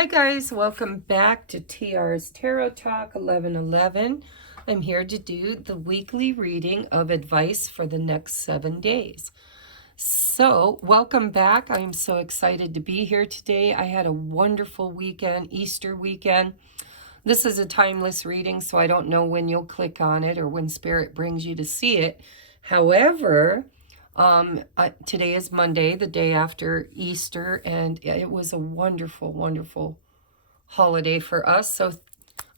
Hi guys, welcome back to TR's Tarot Talk 1111. I'm here to do the weekly reading of advice for the next 7 days. So, welcome back. I'm so excited to be here today. I had a wonderful weekend, Easter weekend. This is a timeless reading, so I don't know when you'll click on it or when Spirit brings you to see it. However, today is Monday, the day after Easter, and it was a wonderful, wonderful holiday for us. So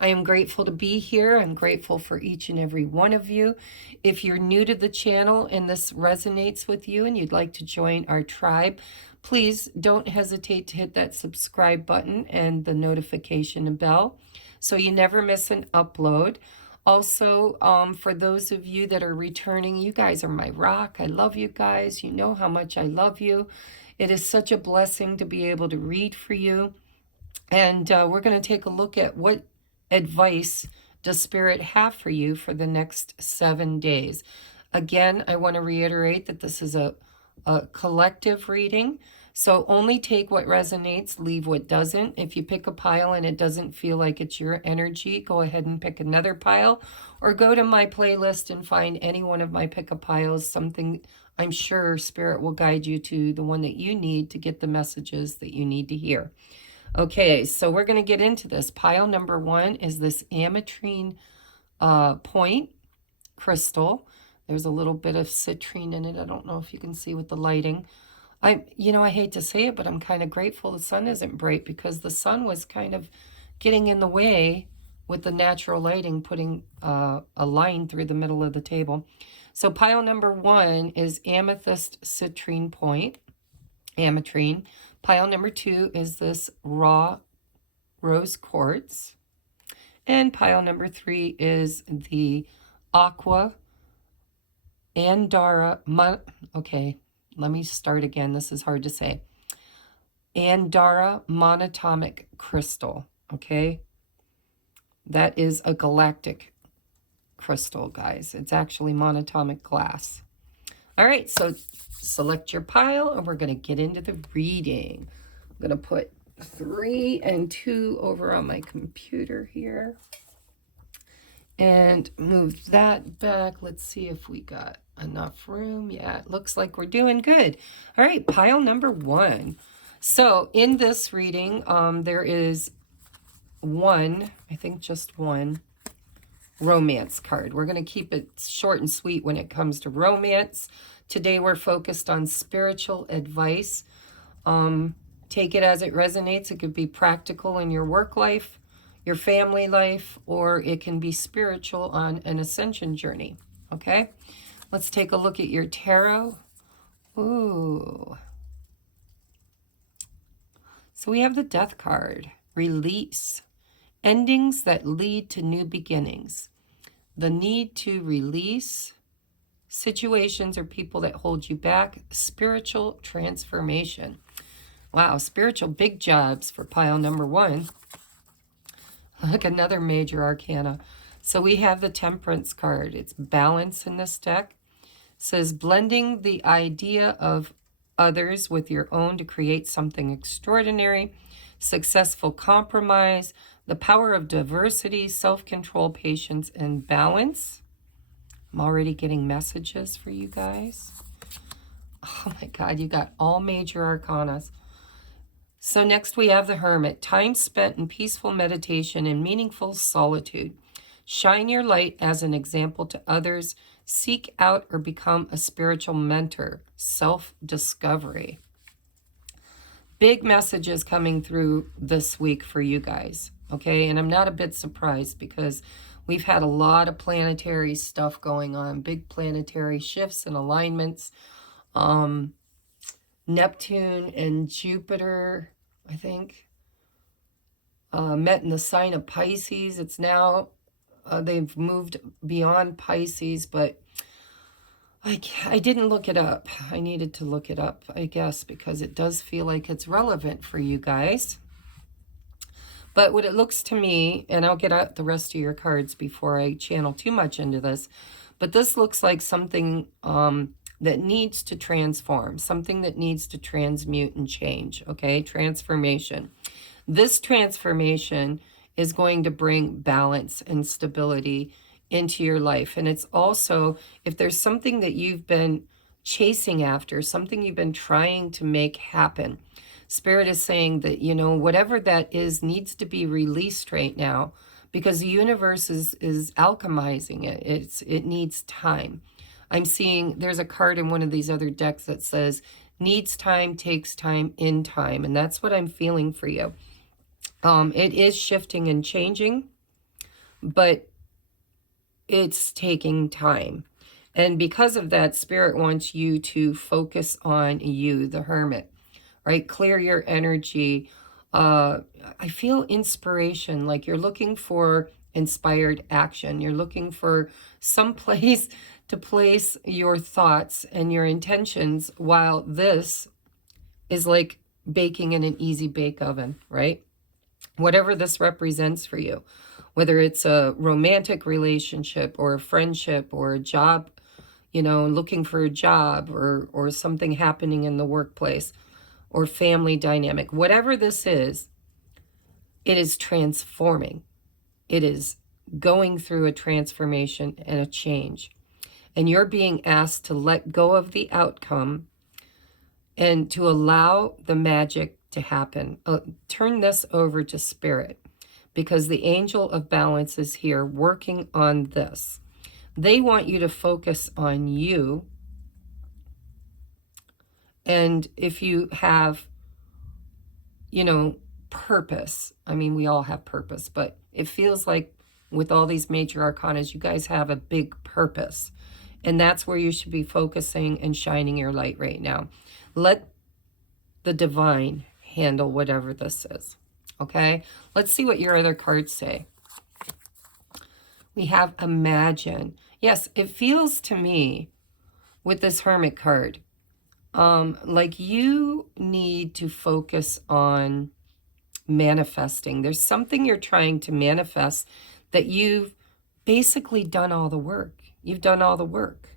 I am grateful to be here. I'm grateful for each and every one of you. If you're new to the channel and this resonates with you and you'd like to join our tribe, please don't hesitate to hit that subscribe button and the notification bell so you never miss an upload. Also, for those of you that are returning, you guys are my rock. I love you guys. You know how much I love you. It is such a blessing to be able to read for you. And we're going to take a look at what advice does Spirit have for you for the next 7 days. Again, I want to reiterate that this is a collective reading. So only take what resonates, leave what doesn't. If you pick a pile and it doesn't feel like it's your energy, go ahead and pick another pile. Or go to my playlist and find any one of my pick-a-piles, something I'm sure Spirit will guide you to the one that you need to get the messages that you need to hear. Okay, so we're going to get into this. Pile number 1 is this ametrine point crystal. There's a little bit of citrine in it. I don't know if you can see with the lighting. I hate to say it, but I'm kind of grateful the sun isn't bright because the sun was kind of getting in the way with the natural lighting, putting a line through the middle of the table. So pile number 1 is amethyst citrine point, ametrine. Pile number 2 is this raw rose quartz. And pile number 3 is the aqua andara, okay, let me start again. This is hard to say. Andara monatomic crystal, okay? That is a galactic crystal, guys. It's actually monatomic glass. All right, so select your pile, and we're going to get into the reading. I'm going to put 3 and 2 over on my computer here. And move that back. Let's see if we got enough room. Yeah, it looks like we're doing good. All right, pile number 1. So in this reading, there is one, I think just one, romance card. We're going to keep it short and sweet when it comes to romance. Today we're focused on spiritual advice. Take it as it resonates. It could be practical in your work life, your family life, or it can be spiritual on an ascension journey. Okay, let's take a look at your tarot. Ooh. So we have the Death card. Release. Endings that lead to new beginnings. The need to release situations or people that hold you back. Spiritual transformation. Wow, spiritual big jobs for pile number 1. Like another major arcana. So we have the Temperance card. It's balance in this deck. It says blending the idea of others with your own to create something extraordinary. Successful compromise. The power of diversity, self-control, patience, and balance. I'm already getting messages for you guys. Oh my God, you got all major arcanas. So next we have the Hermit. Time spent in peaceful meditation and meaningful solitude. Shine your light as an example to others. Seek out or become a spiritual mentor. Self-discovery. Big messages coming through this week for you guys. Okay, and I'm not a bit surprised because we've had a lot of planetary stuff going on. Big planetary shifts and alignments. Neptune and Jupiter, I think, met in the sign of Pisces. It's now, they've moved beyond Pisces, but I didn't look it up. I needed to look it up, I guess, because it does feel like it's relevant for you guys. But what it looks to me, and I'll get out the rest of your cards before I channel too much into this, but this looks like something that needs to transform, something that needs to transmute and change, okay? Transformation. This transformation is going to bring balance and stability into your life. And it's also, if there's something that you've been chasing after, something you've been trying to make happen, Spirit is saying that, you know, whatever that is needs to be released right now, because the universe is alchemizing it. It needs time. I'm seeing there's a card in one of these other decks that says needs time, takes time, in time. And that's what I'm feeling for you. It is shifting and changing, but it's taking time. And because of that, Spirit wants you to focus on you, the Hermit, right? Clear your energy. I feel inspiration, like you're looking for inspired action. You're looking for some place to place your thoughts and your intentions, while this is like baking in an easy bake oven, right? Whatever this represents for you, whether it's a romantic relationship or a friendship or a job, you know, looking for a job, or something happening in the workplace, or family dynamic, whatever this is, it is transforming. It is going through a transformation and a change. And you're being asked to let go of the outcome and to allow the magic to happen. Turn this over to Spirit, because the angel of balance is here working on this. They want you to focus on you. And if you have, you know, purpose, I mean, we all have purpose, but it feels like with all these major arcanas, you guys have a big purpose. And that's where you should be focusing and shining your light right now. Let the divine handle whatever this is. Okay? Let's see what your other cards say. We have imagine. Yes, it feels to me with this Hermit card, like you need to focus on manifesting. There's something you're trying to manifest that you've basically done all the work. You've done all the work.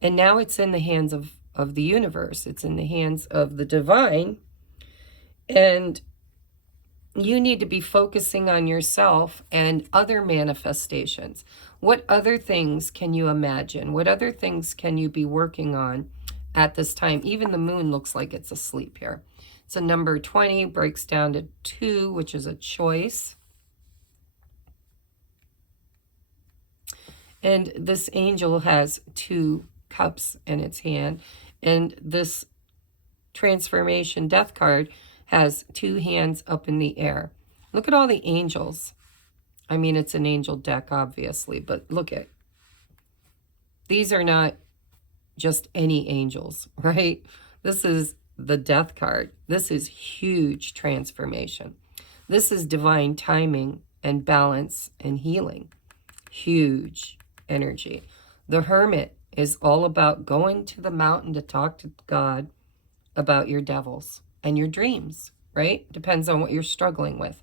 And now it's in the hands of the universe. It's in the hands of the divine. And you need to be focusing on yourself and other manifestations. What other things can you imagine? What other things can you be working on at this time? Even the moon looks like it's asleep here. So number 20 breaks down to 2, which is a choice. And this angel has 2 cups in its hand. And this transformation death card has 2 hands up in the air. Look at all the angels. I mean, it's an angel deck, obviously, but look at. These are not just any angels, right? This is the death card. This is huge transformation. This is divine timing and balance and healing. Huge energy. The Hermit is all about going to the mountain to talk to God about your devils and your dreams, right? Depends on what you're struggling with.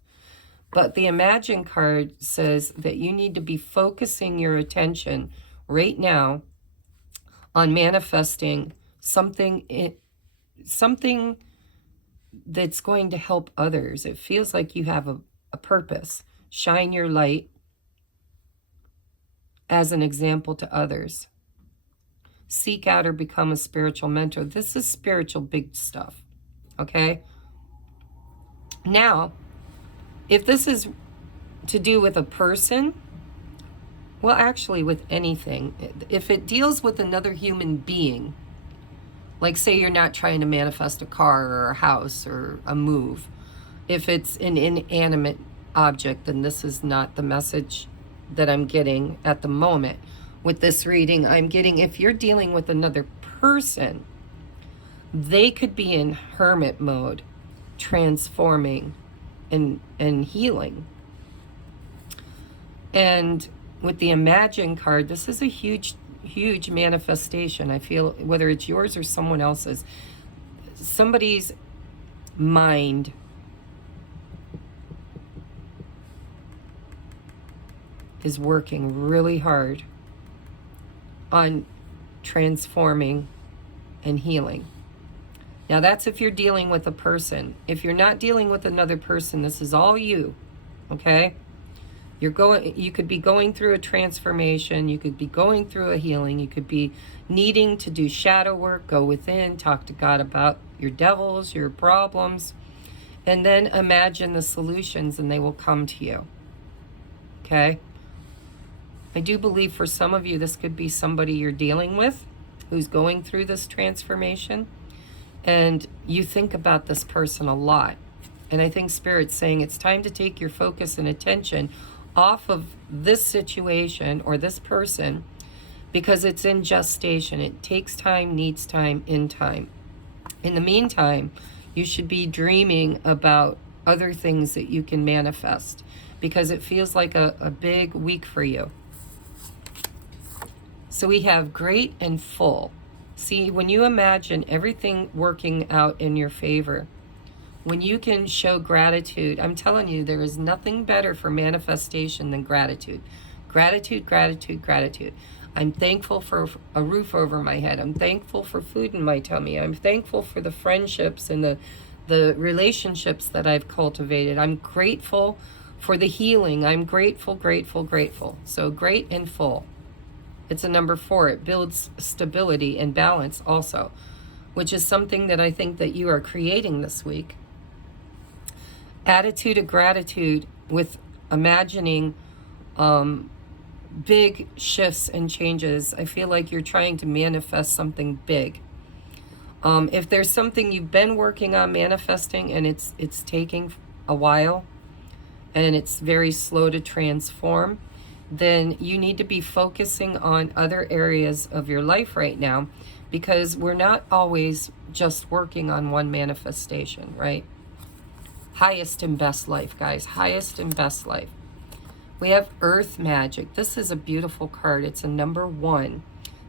But the Imagine card says that you need to be focusing your attention right now on manifesting something that's going to help others. It feels like you have a purpose. Shine your light as an example to others. Seek out or become a spiritual mentor. This is spiritual big stuff, okay? Now, if this is to do with a person, well, actually with anything, if it deals with another human being, like say you're not trying to manifest a car or a house or a move, if it's an inanimate object, then this is not the message that I'm getting at the moment. With this reading, I'm getting, if you're dealing with another person, they could be in hermit mode, transforming and healing. And with the Imagine card, this is a huge manifestation. I feel, whether it's yours or someone else's, somebody's mind is working really hard on transforming and healing. Now that's if you're dealing with a person. If you're not dealing with another person, this is all you, okay? You could be going through a transformation, you could be going through a healing, you could be needing to do shadow work, go within, talk to God about your devils, your problems, and then imagine the solutions and they will come to you. Okay? I do believe for some of you this could be somebody you're dealing with who's going through this transformation, and you think about this person a lot. And I think Spirit's saying it's time to take your focus and attention off of this situation or this person, because it's in gestation. It takes time, needs time, in time. In the meantime, you should be dreaming about other things that you can manifest, because it feels like a big week for you. So we have great and full. See, when you imagine everything working out in your favor, when you can show gratitude, I'm telling you, there is nothing better for manifestation than gratitude. Gratitude, gratitude, gratitude. I'm thankful for a roof over my head. I'm thankful for food in my tummy. I'm thankful for the friendships and the relationships that I've cultivated. I'm grateful for the healing. I'm grateful, grateful, grateful. So great and full. It's a number 4. It builds stability and balance also, which is something that I think that you are creating this week. Attitude of gratitude with imagining big shifts and changes. I feel like you're trying to manifest something big. If there's something you've been working on manifesting and it's taking a while and it's very slow to transform, then you need to be focusing on other areas of your life right now, because we're not always just working on one manifestation, right? Highest and best life, guys. Highest and best life. We have Earth Magic. This is a beautiful card. It's a number 1.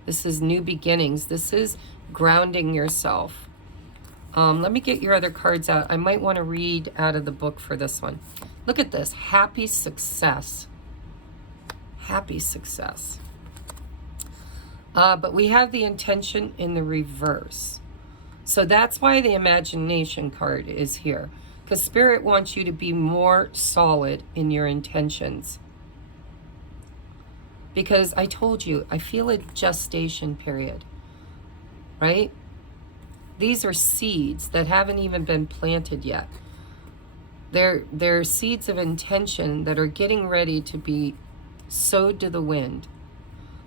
This is new beginnings. This is grounding yourself. Let me get your other cards out. I might want to read out of the book for this one. Look at this. Happy success. Happy success. But we have the intention in the reverse. So that's why the imagination card is here. Because Spirit wants you to be more solid in your intentions. Because I told you, I feel a gestation period. Right? These are seeds that haven't even been planted yet. They're seeds of intention that are getting ready to be sowed to the wind.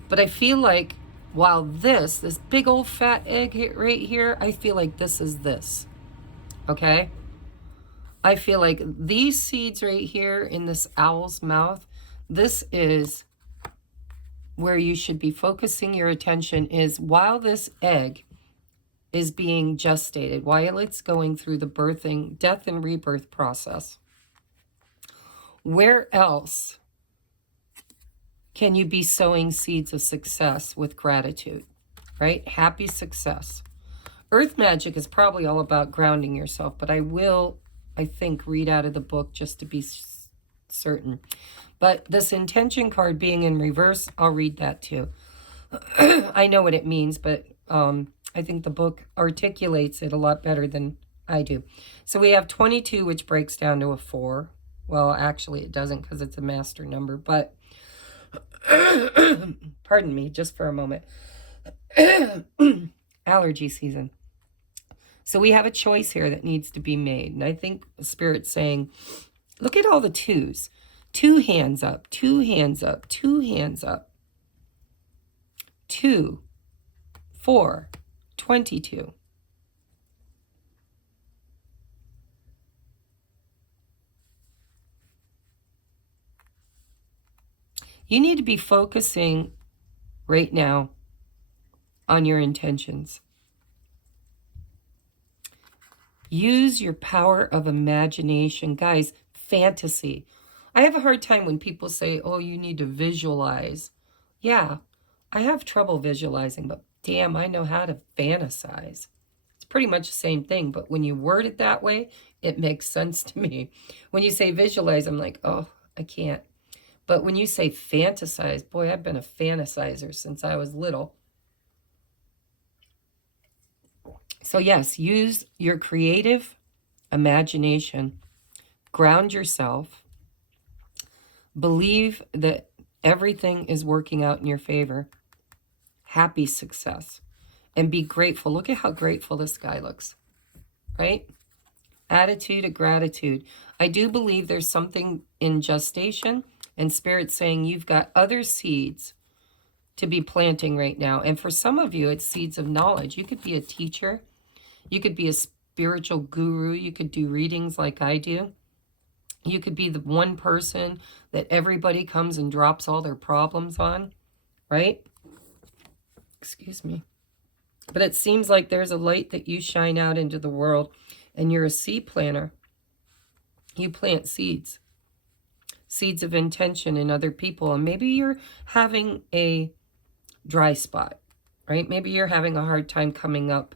But I feel like while this big old fat egg right here, I feel like this is this. Okay? I feel like these seeds right here in this owl's mouth, this is where you should be focusing your attention, is while this egg is being gestated, while it's going through the birthing, death and rebirth process. Where else can you be sowing seeds of success with gratitude, right? Happy success. Earth Magic is probably all about grounding yourself, but I will, I think, read out of the book just to be certain. But this intention card being in reverse, I'll read that too. I know what it means, but I think the book articulates it a lot better than I do. So we have 22, which breaks down to a 4. Well, actually it doesn't, because it's a master number, but pardon me just for a moment. Allergy season. So we have a choice here that needs to be made. And I think Spirit's saying, look at all the 2s. 2 hands up, 2 hands up, 2 hands up. 2, 4, 22. You need to be focusing right now on your intentions. Use your power of imagination. Guys, fantasy. I have a hard time when people say, oh, you need to visualize. Yeah, I have trouble visualizing, but damn, I know how to fantasize. It's pretty much the same thing, but when you word it that way, it makes sense to me. When you say visualize, I'm like, oh, I can't. But when you say fantasize, boy, I've been a fantasizer since I was little. So yes, use your creative imagination. Ground yourself. Believe that everything is working out in your favor. Happy success. And be grateful. Look at how grateful this guy looks, right? Attitude of gratitude. I do believe there's something in gestation, and Spirit saying you've got other seeds to be planting right now. And for some of you, it's seeds of knowledge. You could be a teacher. You could be a spiritual guru. You could do readings like I do. You could be the one person that everybody comes and drops all their problems on, right? Excuse me. But it seems like there's a light that you shine out into the world, and you're a seed planter. You plant seeds, seeds of intention in other people. And maybe you're having a dry spot, right? Maybe you're having a hard time coming up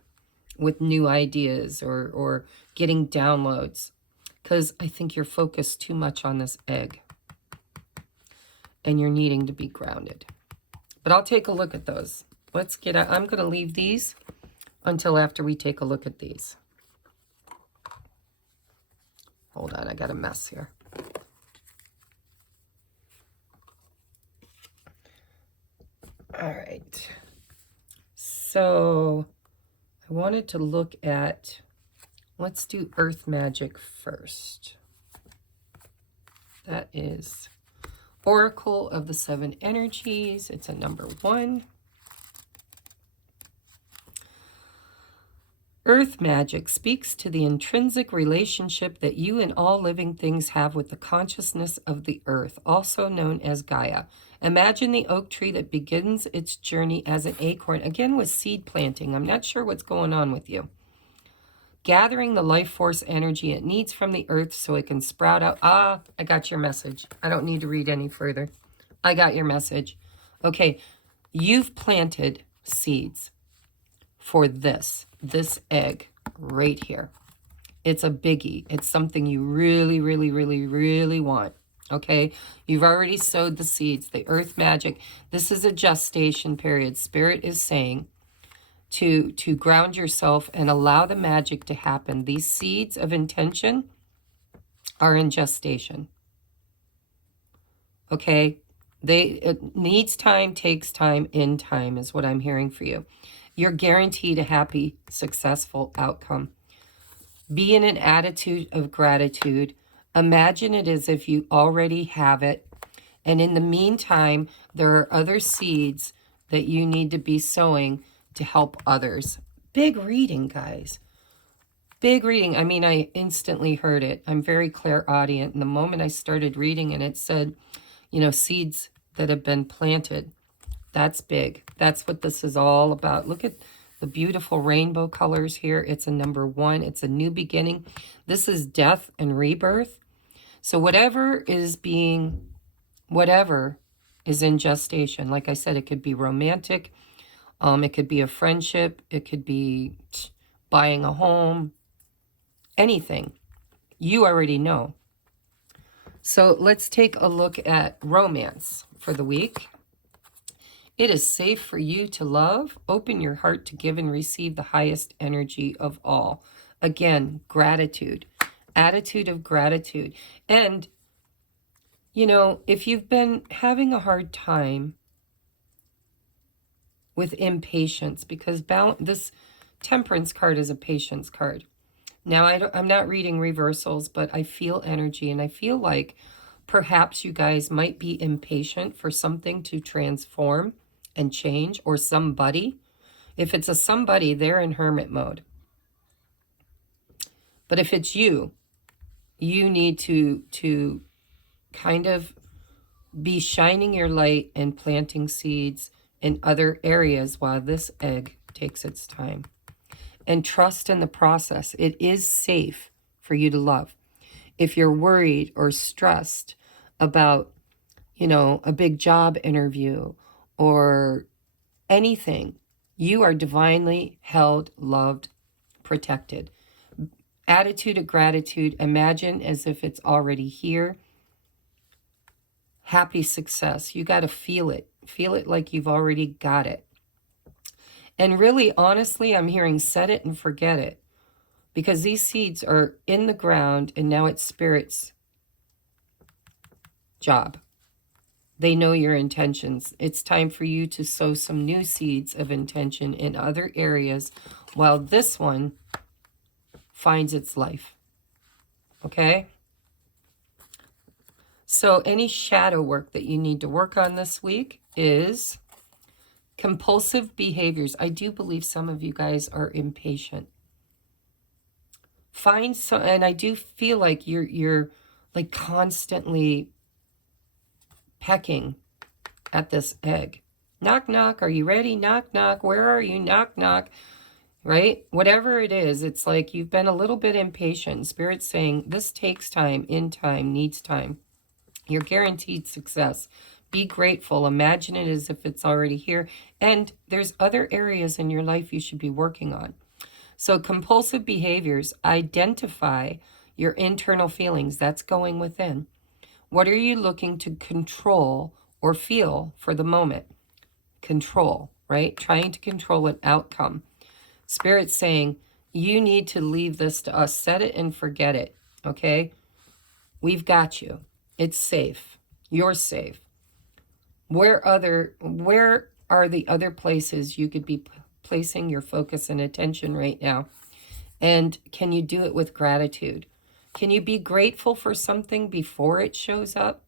with new ideas or getting downloads, because I think you're focused too much on this egg and you're needing to be grounded. But I'll take a look at those. Let's get out. I'm going to leave these until after we take a look at these. Hold on, I got a mess here. All right. So I wanted to look at, let's do Earth Magic first. That is Oracle of the Seven Energies. It's a number 1. Earth Magic speaks to the intrinsic relationship that you and all living things have with the consciousness of the earth, also known as Gaia. Imagine the oak tree that begins its journey as an acorn, again with seed planting. I'm not sure what's going on with you. Gathering the life force energy it needs from the earth so it can sprout out. Ah, I got your message. I don't need to read any further. I got your message. Okay, you've planted seeds for this egg right here. It's a biggie. It's something you really, really, really, really want. Okay, you've already sowed the seeds. The Earth Magic. This is a gestation period. Spirit is saying to ground yourself and allow the magic to happen. These seeds of intention are in gestation. Okay, it needs time, takes time, in time is what I'm hearing for you. You're guaranteed a happy, successful outcome. Be in an attitude of gratitude. Imagine it as if you already have it. And in the meantime, there are other seeds that you need to be sowing to help others. Big reading, guys. Big reading. I mean, I instantly heard it. I'm very clairaudient. And the moment I started reading and it said, you know, seeds that have been planted. That's big. That's what this is all about. Look at the beautiful rainbow colors here. It's a number 1. It's a new beginning. This is death and rebirth. So whatever is in gestation. Like I said, it could be romantic. It could be a friendship. It could be buying a home. Anything. You already know. So let's take a look at romance for the week. It is safe for you to love. Open your heart to give and receive the highest energy of all. Again, gratitude. Attitude of gratitude. And, you know, if you've been having a hard time with impatience, because this Temperance card is a patience card. Now, I'm not reading reversals, but I feel energy, and I feel like perhaps you guys might be impatient for something to transform and change, or somebody. If it's a somebody, they're in hermit mode. But if it's you, you need to kind of be shining your light and planting seeds in other areas while this egg takes its time. And trust in the process. It is safe for you to love. If you're worried or stressed about, you know, a big job interview or anything, you are divinely held, loved, protected. Attitude of gratitude. Imagine as if it's already here. Happy success. You got to feel it. Feel it like you've already got it. And really, honestly, I'm hearing set it and forget it. Because these seeds are in the ground and now it's Spirit's job. They know your intentions. It's time for you to sow some new seeds of intention in other areas while this one finds its life. Okay? So any shadow work that you need to work on this week is compulsive behaviors. I do believe some of you guys are impatient. Find some, and I do feel like you're like constantly pecking at this egg. Knock, knock. Are you ready? Knock, knock. Where are you? Knock, knock. Right? Whatever it is, it's like you've been a little bit impatient. Spirit's saying this takes time, in time, needs time. You're guaranteed success. Be grateful. Imagine it as if it's already here. And there's other areas in your life you should be working on. So compulsive behaviors, identify your internal feelings. That's going within. What are you looking to control or feel for the moment? Control, right? Trying to control an outcome. Spirit's saying, you need to leave this to us. Set it and forget it, okay? We've got you. It's safe. You're safe. Where are the other places you could be placing your focus and attention right now? And can you do it with gratitude? Can you be grateful for something before it shows up?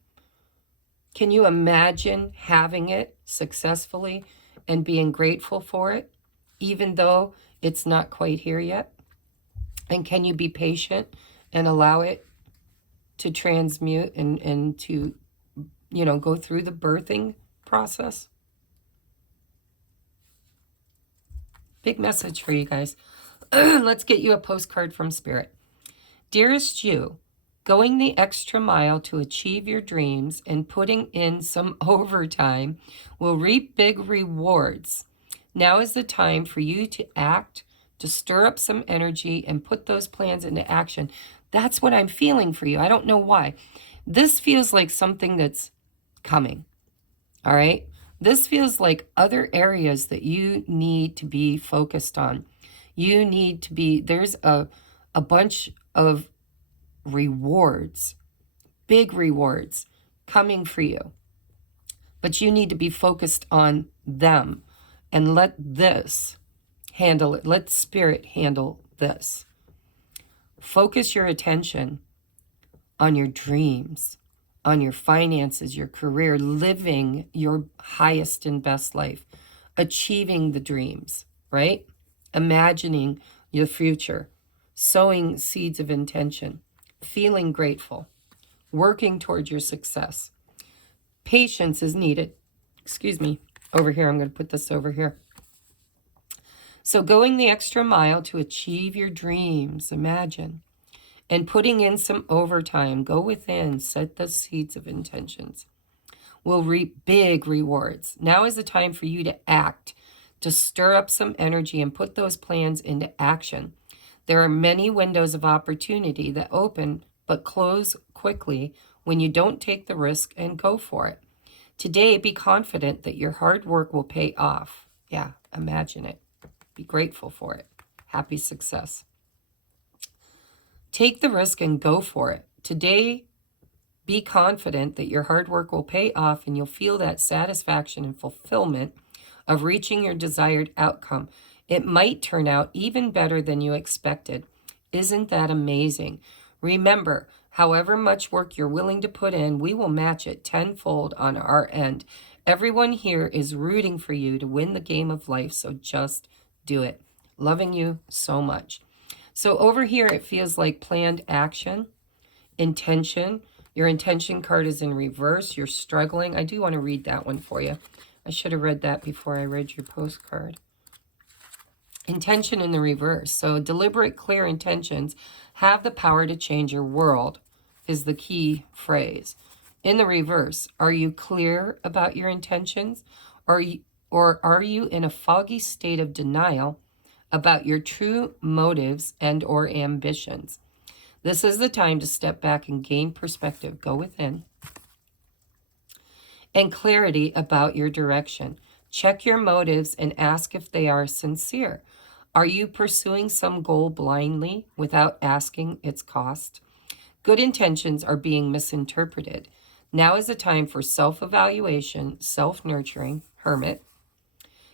Can you imagine having it successfully and being grateful for it, even though it's not quite here yet? And can you be patient and allow it to transmute and to, go through the birthing process? Big message for you guys. Let's get you a postcard from Spirit. Dearest you, going the extra mile to achieve your dreams and putting in some overtime will reap big rewards. Now is the time for you to act, to stir up some energy and put those plans into action. That's what I'm feeling for you. I don't know why. This feels like something that's coming. All right? This feels like other areas that you need to be focused on. You need to be, there's a bunch of rewards, big rewards coming for you. But you need to be focused on them and let this handle it. Let Spirit handle this. Focus your attention on your dreams, on your finances, your career, living your highest and best life, achieving the dreams, right? Imagining your future, sowing seeds of intention, feeling grateful, working towards your success. Patience is needed. Excuse me. Over here, I'm going to put this over here. So going the extra mile to achieve your dreams, imagine, and putting in some overtime, go within, set the seeds of intentions, will reap big rewards. Now is the time for you to act, to stir up some energy and put those plans into action. There are many windows of opportunity that open but close quickly when you don't take the risk and go for it. Today, be confident that your hard work will pay off. Yeah, imagine it. Be grateful for it. Happy success. Take the risk and go for it. Today, be confident that your hard work will pay off and you'll feel that satisfaction and fulfillment of reaching your desired outcome. It might turn out even better than you expected. Isn't that amazing? Remember, however much work you're willing to put in, we will match it tenfold on our end. Everyone here is rooting for you to win the game of life, so just do it. Loving you so much. So over here, it feels like planned action, intention. Your intention card is in reverse. You're struggling. I do want to read that one for you. I should have read that before I read your postcard. Intention in the reverse. So deliberate, clear intentions have the power to change your world is the key phrase. In the reverse, are you clear about your intentions? Or are you in a foggy state of denial about your true motives and or ambitions? This is the time to step back and gain perspective. Go within. And clarity about your direction. Check your motives and ask if they are sincere. Are you pursuing some goal blindly without asking its cost? Good intentions are being misinterpreted. Now is the time for self-evaluation, self-nurturing, hermit.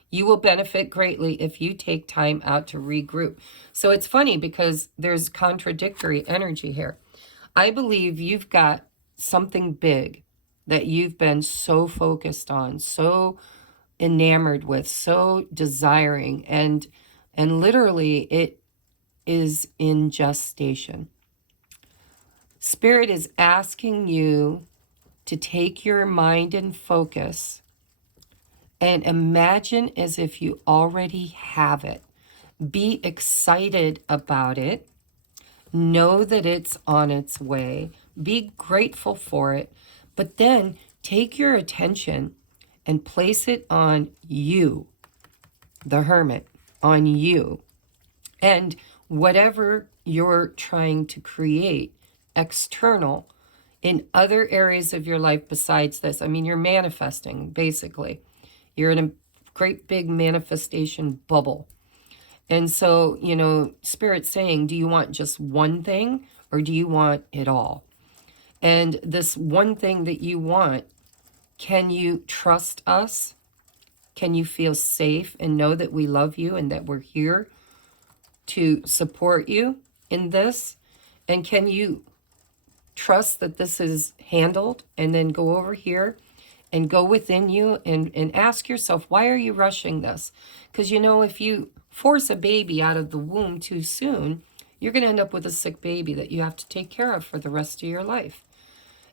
You will benefit greatly if you take time out to regroup. So it's funny because there's contradictory energy here. I believe you've got something big that you've been so focused on, so enamored with, so desiring, and literally it is in gestation. Spirit is asking you to take your mind and focus and imagine as if you already have it. Be excited about it. Know that it's on its way. Be grateful for it. But then take your attention and place it on you, the hermit, on you. And whatever you're trying to create external in other areas of your life besides this. I mean, you're manifesting, basically. You're in a great big manifestation bubble. And so, you know, Spirit's saying, do you want just one thing or do you want it all? And this one thing that you want, can you trust us? Can you feel safe and know that we love you and that we're here to support you in this? And can you trust that this is handled? And then go over here and go within you and ask yourself, why are you rushing this? Because, you know, if you force a baby out of the womb too soon, you're going to end up with a sick baby that you have to take care of for the rest of your life.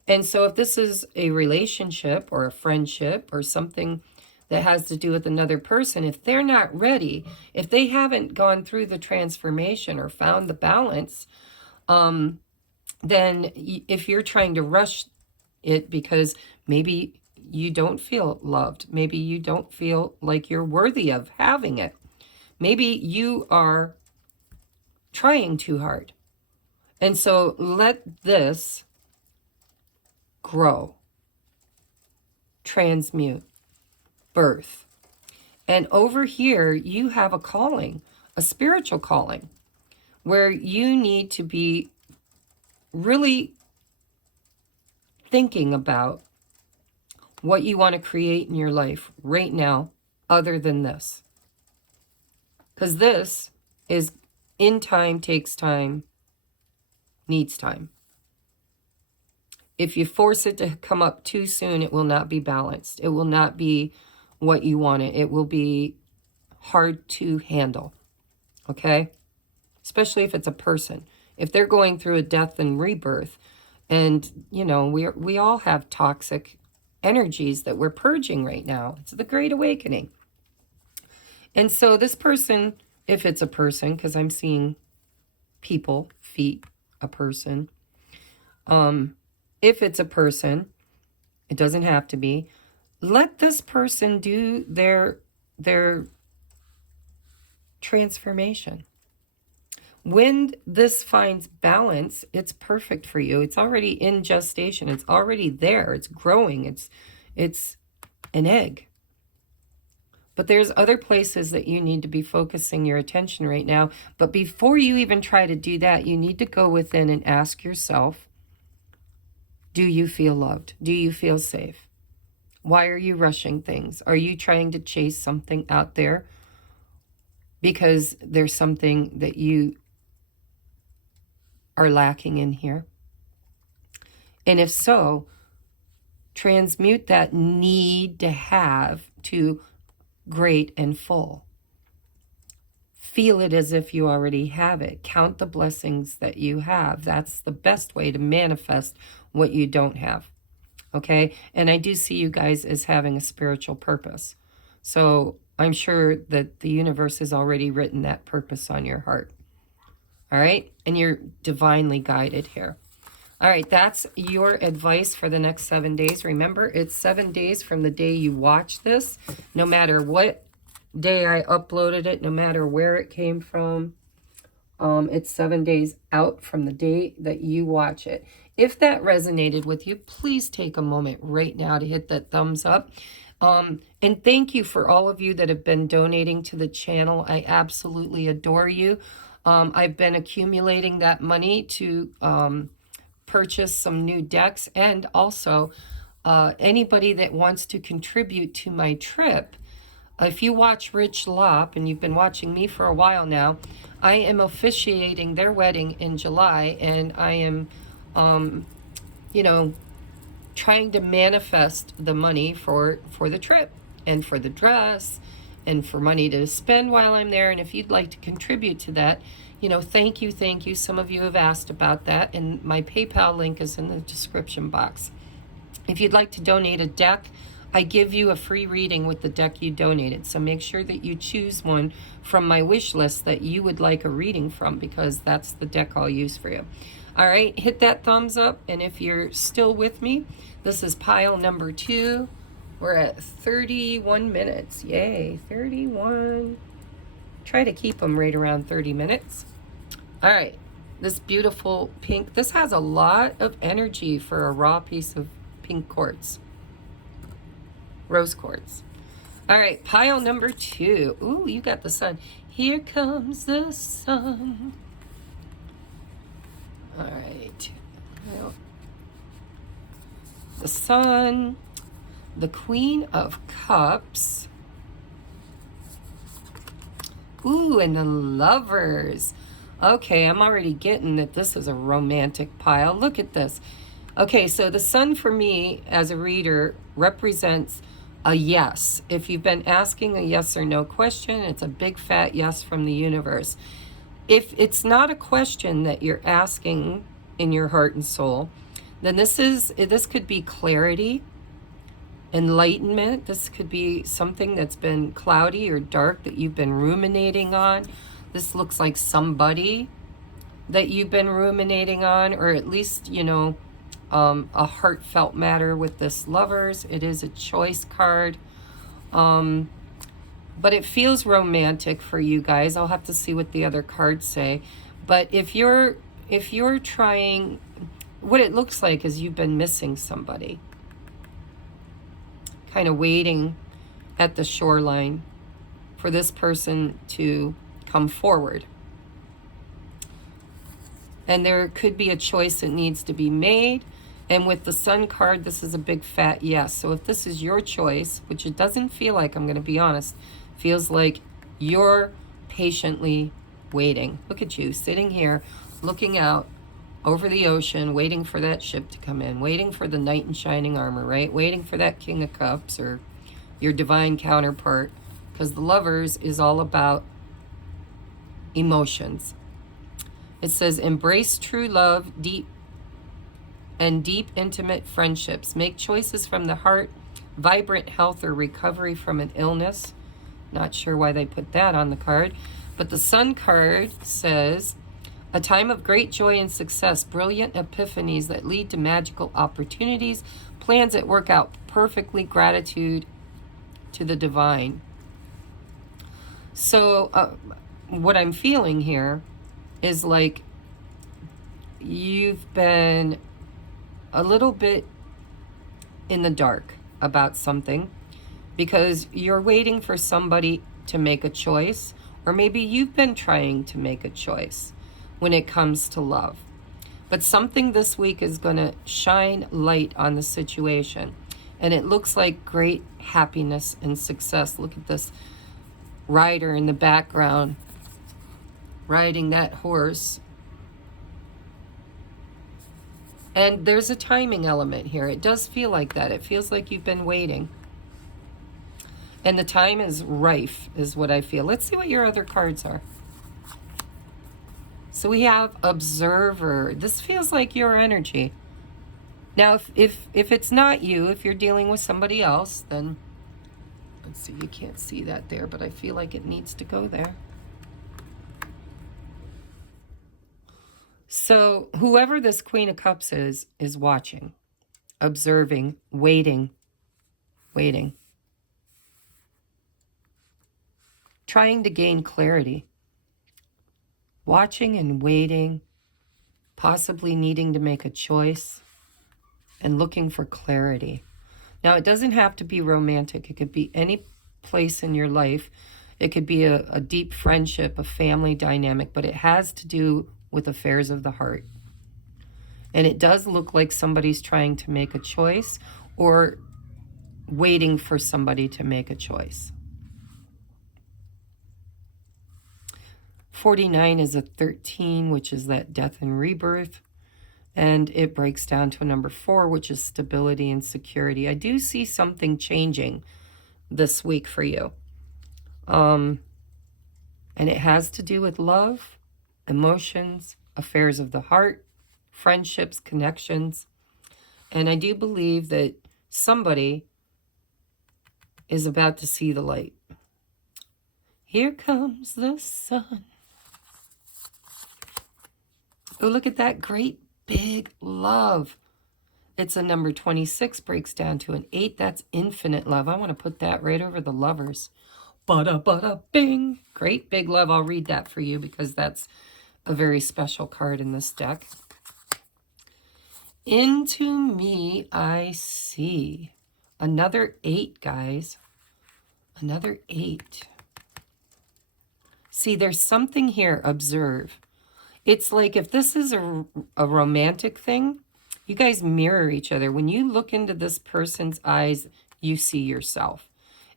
And so if this is a relationship or a friendship or something that has to do with another person, if they're not ready, if they haven't gone through the transformation or found the balance, then if you're trying to rush it because maybe you don't feel loved, maybe you don't feel like you're worthy of having it, maybe you are trying too hard. And so let this grow, transmute, birth. And over here, you have a calling, a spiritual calling, where you need to be really thinking about what you want to create in your life right now, other than this. Because this is in time, takes time, needs time. If you force it to come up too soon, it will not be balanced. It will not be what you wanted. It will be hard to handle, okay? Especially if it's a person. If they're going through a death and rebirth, and, you know, we all have toxic energies that we're purging right now. It's the Great Awakening. And so this person, if it's a person, because I'm seeing people, feet, a person, if it's a person, it doesn't have to be, let this person do their transformation. When this finds balance, it's perfect for you. It's already in gestation. It's already there. It's growing. It's an egg. But there's other places that you need to be focusing your attention right now. But before you even try to do that, you need to go within and ask yourself, do you feel loved? Do you feel safe? Why are you rushing things? Are you trying to chase something out there because there's something that you are lacking in here? And if so, transmute that need to have to great and full. Feel it as if you already have it. Count the blessings that you have. That's the best way to manifest what you don't have. Okay? And I do see you guys as having a spiritual purpose. So I'm sure that the universe has already written that purpose on your heart. All right? And you're divinely guided here. All right, that's your advice for the next 7 days. Remember, it's 7 days from the day you watch this. No matter what day I uploaded it, no matter where it came from, it's 7 days out from the day that you watch it. If that resonated with you, please take a moment right now to hit that thumbs up. And thank you for all of you that have been donating to the channel. I absolutely adore you. I've been accumulating that money to purchase some new decks, and also anybody that wants to contribute to my trip. If you watch Rich Lop, and you've been watching me for a while now, I am officiating their wedding in July, and I am, you know, trying to manifest the money for the trip and for the dress and for money to spend while I'm there. And if you'd like to contribute to that, you know, thank you, thank you. Some of you have asked about that, and my PayPal link is in the description box. If you'd like to donate a deck, I give you a free reading with the deck you donated. So make sure that you choose one from my wish list that you would like a reading from, because that's the deck I'll use for you. All right, hit that thumbs up. And if you're still with me, this is pile number 2. We're at 31 minutes. Yay, 31. Try to keep them right around 30 minutes. All right, this beautiful pink. This has a lot of energy for a raw piece of pink quartz. Rose quartz. All right, pile number 2. Ooh, you got the sun. Here comes the sun. All right. Well, the sun, the Queen of Cups. Ooh, and the Lovers. Okay, I'm already getting that this is a romantic pile. Look at this. Okay, so the sun for me as a reader represents a yes. If you've been asking a yes or no question, it's a big fat yes from the universe. If it's not a question that you're asking in your heart and soul, then this could be clarity, enlightenment. This could be something that's been cloudy or dark that you've been ruminating on. This looks like somebody that you've been ruminating on, or at least, you know, a heartfelt matter with this Lovers. It is a choice card. But it feels romantic for you guys. I'll have to see what the other cards say. But if you're trying, what it looks like is you've been missing somebody. Kind of waiting at the shoreline for this person to come forward. And there could be a choice that needs to be made. And with the Sun card, this is a big fat yes. So if this is your choice, which it doesn't feel like, I'm going to be honest, feels like you're patiently waiting. Look at you sitting here, looking out over the ocean, waiting for that ship to come in, waiting for the knight in shining armor, right? Waiting for that King of Cups or your divine counterpart. Because the Lovers is all about emotions. It says, embrace true love, deep intimate friendships. Make choices from the heart, vibrant health or recovery from an illness. Not sure why they put that on the card. But the Sun card says, a time of great joy and success, brilliant epiphanies that lead to magical opportunities, plans that work out perfectly, gratitude to the divine. So what I'm feeling here is like you've been a little bit in the dark about something because you're waiting for somebody to make a choice, or maybe you've been trying to make a choice when it comes to love. But something this week is going to shine light on the situation, and it looks like great happiness and success. Look at this rider in the background riding that horse. And there's a timing element here. It does feel like that. It feels like you've been waiting. And the time is rife, is what I feel. Let's see what your other cards are. So we have Observer. This feels like your energy. Now, if it's not you, if you're dealing with somebody else, then let's see, you can't see that there, but I feel like it needs to go there. So whoever this Queen of Cups is watching, observing, waiting, trying to gain clarity, watching and waiting, possibly needing to make a choice and looking for clarity. Now, it doesn't have to be romantic. It could be any place in your life. It could be a deep friendship, a family dynamic, but it has to do with affairs of the heart. And it does look like somebody's trying to make a choice or waiting for somebody to make a choice. 49 is a 13, which is that death and rebirth. And it breaks down to a number 4, which is stability and security. I do see something changing this week for you. And it has to do with love, emotions, affairs of the heart, friendships, connections. And I do believe that somebody is about to see the light. Here comes the sun. Oh, look at that great big love. It's a number 26, breaks down to an 8. That's infinite love. I want to put that right over the lovers. Bada, bada, bing. Great big love. I'll read that for you because that's a very special card in this deck. Into me, I see. Another 8, guys. Another 8. See, there's something here. Observe. It's like if this is a romantic thing, you guys mirror each other. When you look into this person's eyes, you see yourself.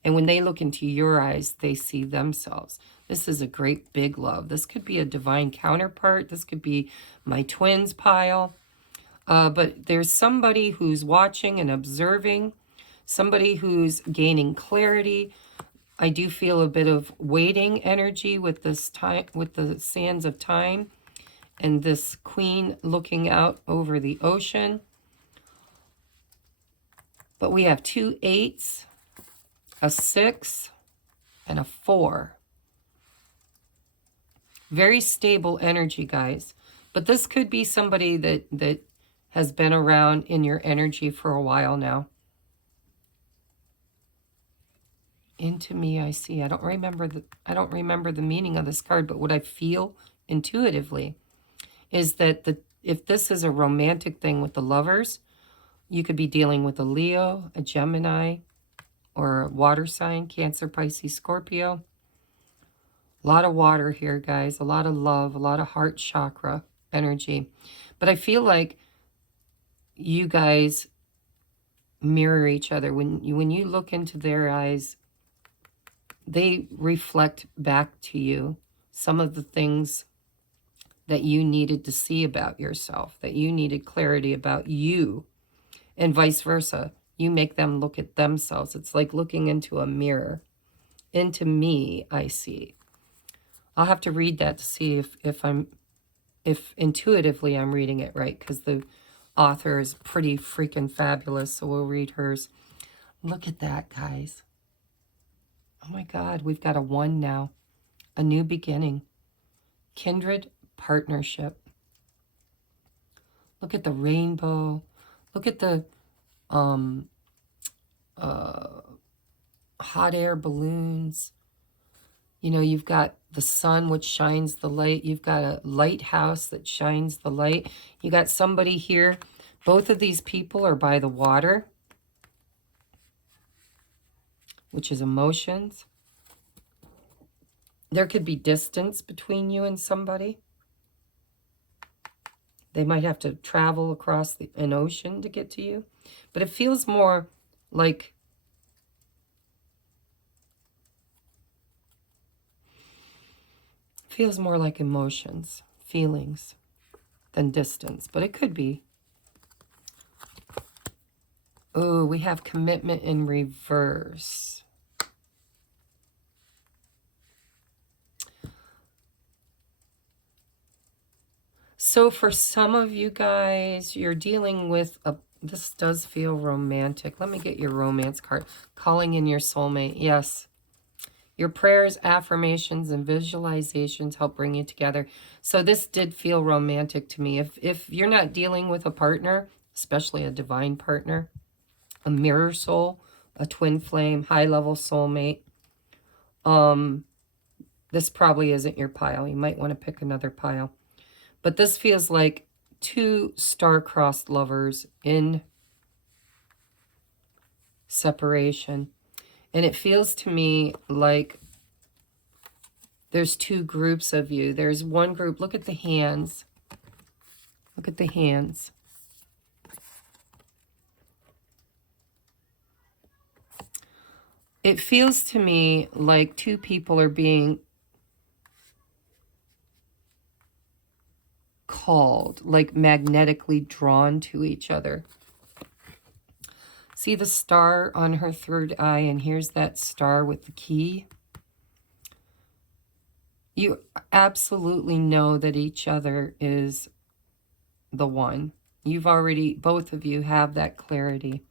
And when they look into your eyes, they see themselves. This is a great big love. This could be a divine counterpart. This could be my twins pile. But there's somebody who's watching and observing, somebody who's gaining clarity. I do feel a bit of waiting energy with this time, with the sands of time, and this queen looking out over the ocean. But we have 2 8s, a 6, and a 4. Very stable energy, guys. But this could be somebody that has been around in your energy for a while now. Into me, I see. I don't remember the meaning of this card, but what I feel intuitively is that if this is a romantic thing with the lovers, you could be dealing with a Leo, a Gemini, or a water sign, Cancer, Pisces, Scorpio. A lot of water here, guys. A lot of love, a lot of heart chakra energy. But I feel like you guys mirror each other. When you look into their eyes, they reflect back to you some of the things that you needed to see about yourself, that you needed clarity about you, and vice versa. You make them look at themselves. It's like looking into a mirror. Into me, I see. I'll have to read that to see if intuitively I'm reading it right, because the author is pretty freaking fabulous, so we'll read hers. Look at that, guys. Oh my God, we've got a 1 now. A new beginning. Kindred partnership. Look at the rainbow. Look at the hot air balloons. You know, you've got the sun, which shines the light. You've got a lighthouse that shines the light. You got somebody here. Both of these people are by the water, which is emotions. There could be distance between you and somebody. They might have to travel across an ocean to get to you. But it feels more like emotions, feelings, than distance. But it could be. Oh, we have commitment in reverse. So for some of you guys, you're dealing with this does feel romantic. Let me get your romance card. Calling in your soulmate. Yes. Your prayers, affirmations, and visualizations help bring you together. So this did feel romantic to me. If you're not dealing with a partner, especially a divine partner, a mirror soul, a twin flame, high-level soulmate, this probably isn't your pile. You might want to pick another pile. But this feels like 2 star-crossed lovers in separation. And it feels to me like there's two groups of you. There's one group. Look at the hands. Look at the hands. It feels to me like two people are being called, like magnetically drawn to each other. See the star on her third eye, and here's that star with the key. You absolutely know that each other is the one. You've already, both of you have that clarity.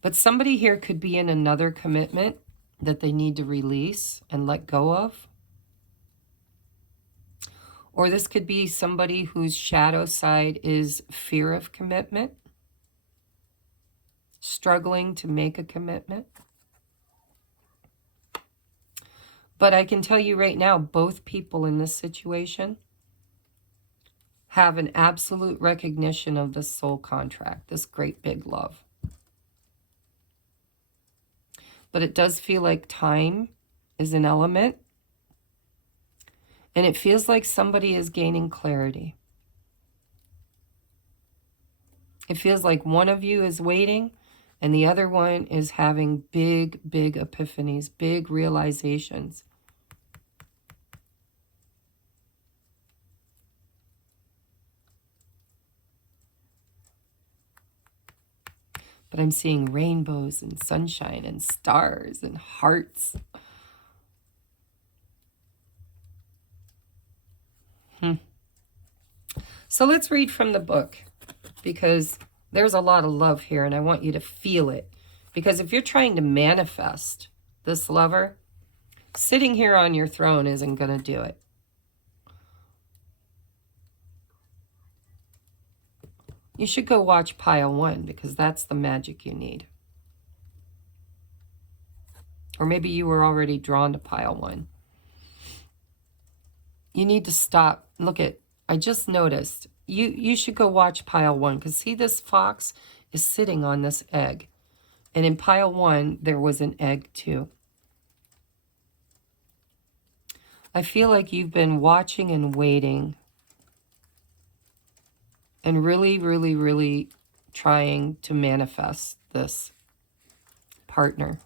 But somebody here could be in another commitment that they need to release and let go of. Or this could be somebody whose shadow side is fear of commitment, struggling to make a commitment. But I can tell you right now, both people in this situation have an absolute recognition of this soul contract, this great big love. But it does feel like time is an element. And it feels like somebody is gaining clarity. It feels like one of you is waiting and the other one is having big, big epiphanies, big realizations. But I'm seeing rainbows and sunshine and stars and hearts. So let's read from the book, because there's a lot of love here and I want you to feel it. Because if you're trying to manifest this lover, sitting here on your throne isn't going to do it. You should go watch pile 1, because that's the magic you need. Or maybe you were already drawn to pile 1. You need to stop. Look at, I just noticed, you should go watch pile 1, because see, this fox is sitting on this egg. And in pile 1, there was an egg too. I feel like you've been watching and waiting and really, really, really trying to manifest this partner.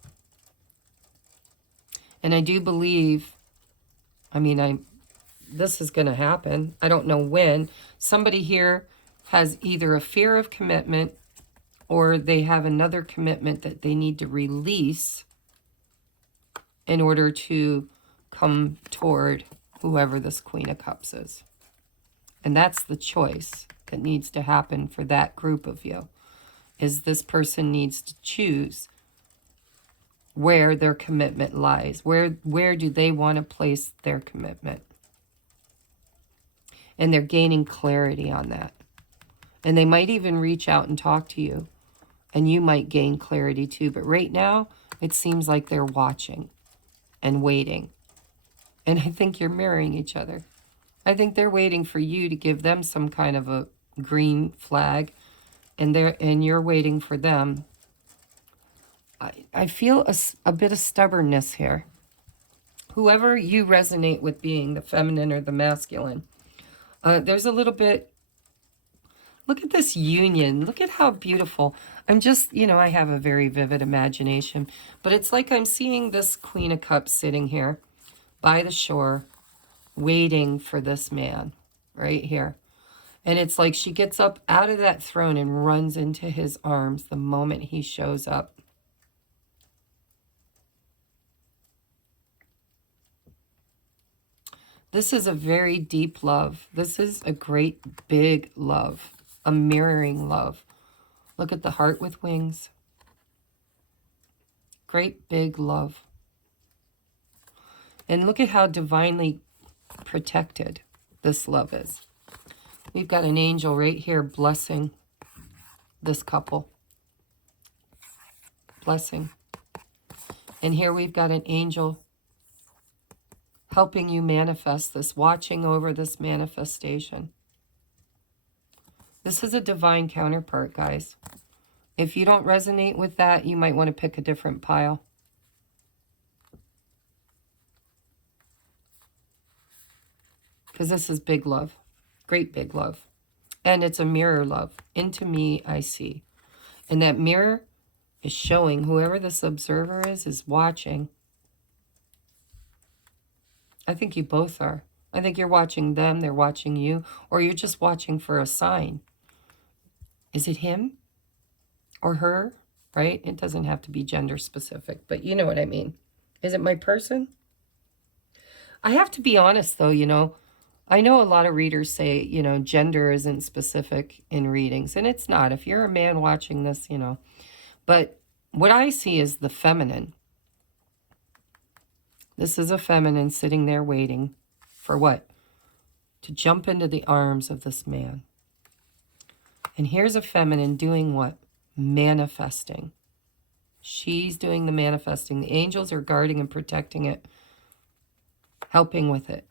And I do believe, this is going to happen. I don't know when. Somebody here has either a fear of commitment or they have another commitment that they need to release in order to come toward whoever this Queen of Cups is. And that's the choice that needs to happen for that group of you, is this person needs to choose where their commitment lies. Where do they want to place their commitment? And they're gaining clarity on that. And they might even reach out and talk to you, and you might gain clarity too. But right now, it seems like they're watching and waiting. And I think you're mirroring each other. I think they're waiting for you to give them some kind of a green flag, and you're waiting for them. I feel a bit of stubbornness here. Whoever you resonate with being, the feminine or the masculine, there's a little bit, look at this union. Look at how beautiful. I'm just, I have a very vivid imagination, but it's like I'm seeing this Queen of Cups sitting here by the shore, waiting for this man right here. And it's like she gets up out of that throne and runs into his arms the moment he shows up. This is a very deep love. This is a great big love, a mirroring love. Look at the heart with wings. Great big love. And look at how divinely protected this love is. We've got an angel right here blessing this couple. Blessing. And here we've got an angel helping you manifest this, watching over this manifestation. This is a divine counterpart, guys. If you don't resonate with that, you might want to pick a different pile. Because this is big love. Great big love. And it's a mirror love. Into me, I see. And that mirror is showing whoever this observer is watching. I think you both are. I think you're watching them, they're watching you, or you're just watching for a sign. Is it him or her, right? It doesn't have to be gender specific, but you know what I mean. Is it my person? I have to be honest though, you know, I know a lot of readers say, you know, gender isn't specific in readings, and it's not. If you're a man watching this, you know, but what I see is the feminine. This is a feminine sitting there waiting for what? To jump into the arms of this man. And here's a feminine doing what? Manifesting. She's doing the manifesting. The angels are guarding and protecting it, helping with it.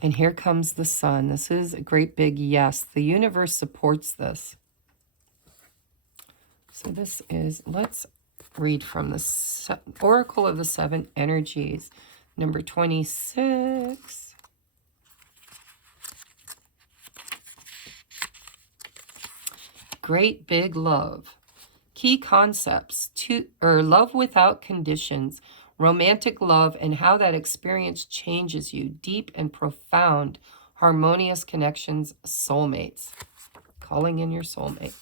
And here comes the sun. This is a great big yes. The universe supports this. So this is, let's read from the Oracle of the Seven Energies, number 26. Great big love. Key concepts love without conditions, romantic love, and how that experience changes you. Deep and profound, harmonious connections, soulmates. Calling in your soulmate.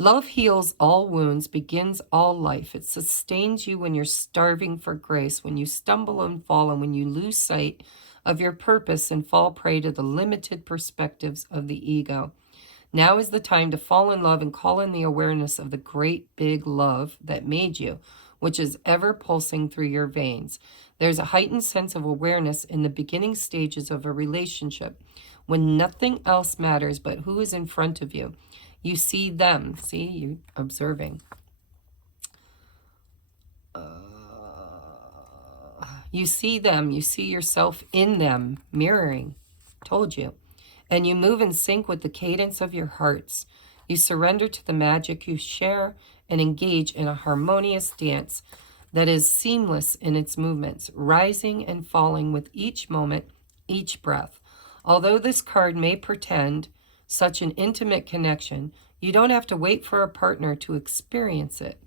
Love heals all wounds, begins all life. It sustains you when you're starving for grace, when you stumble and fall, and when you lose sight of your purpose and fall prey to the limited perspectives of the ego. Now is the time to fall in love and call in the awareness of the great big love that made you, which is ever pulsing through your veins. There's a heightened sense of awareness in the beginning stages of a relationship, when nothing else matters but who is in front of you. You see them. See, you observing. You see them. You see yourself in them, mirroring. Told you. And you move in sync with the cadence of your hearts. You surrender to the magic you share and engage in a harmonious dance that is seamless in its movements, rising and falling with each moment, each breath. Although this card may pretend such an intimate connection, you don't have to wait for a partner to experience it.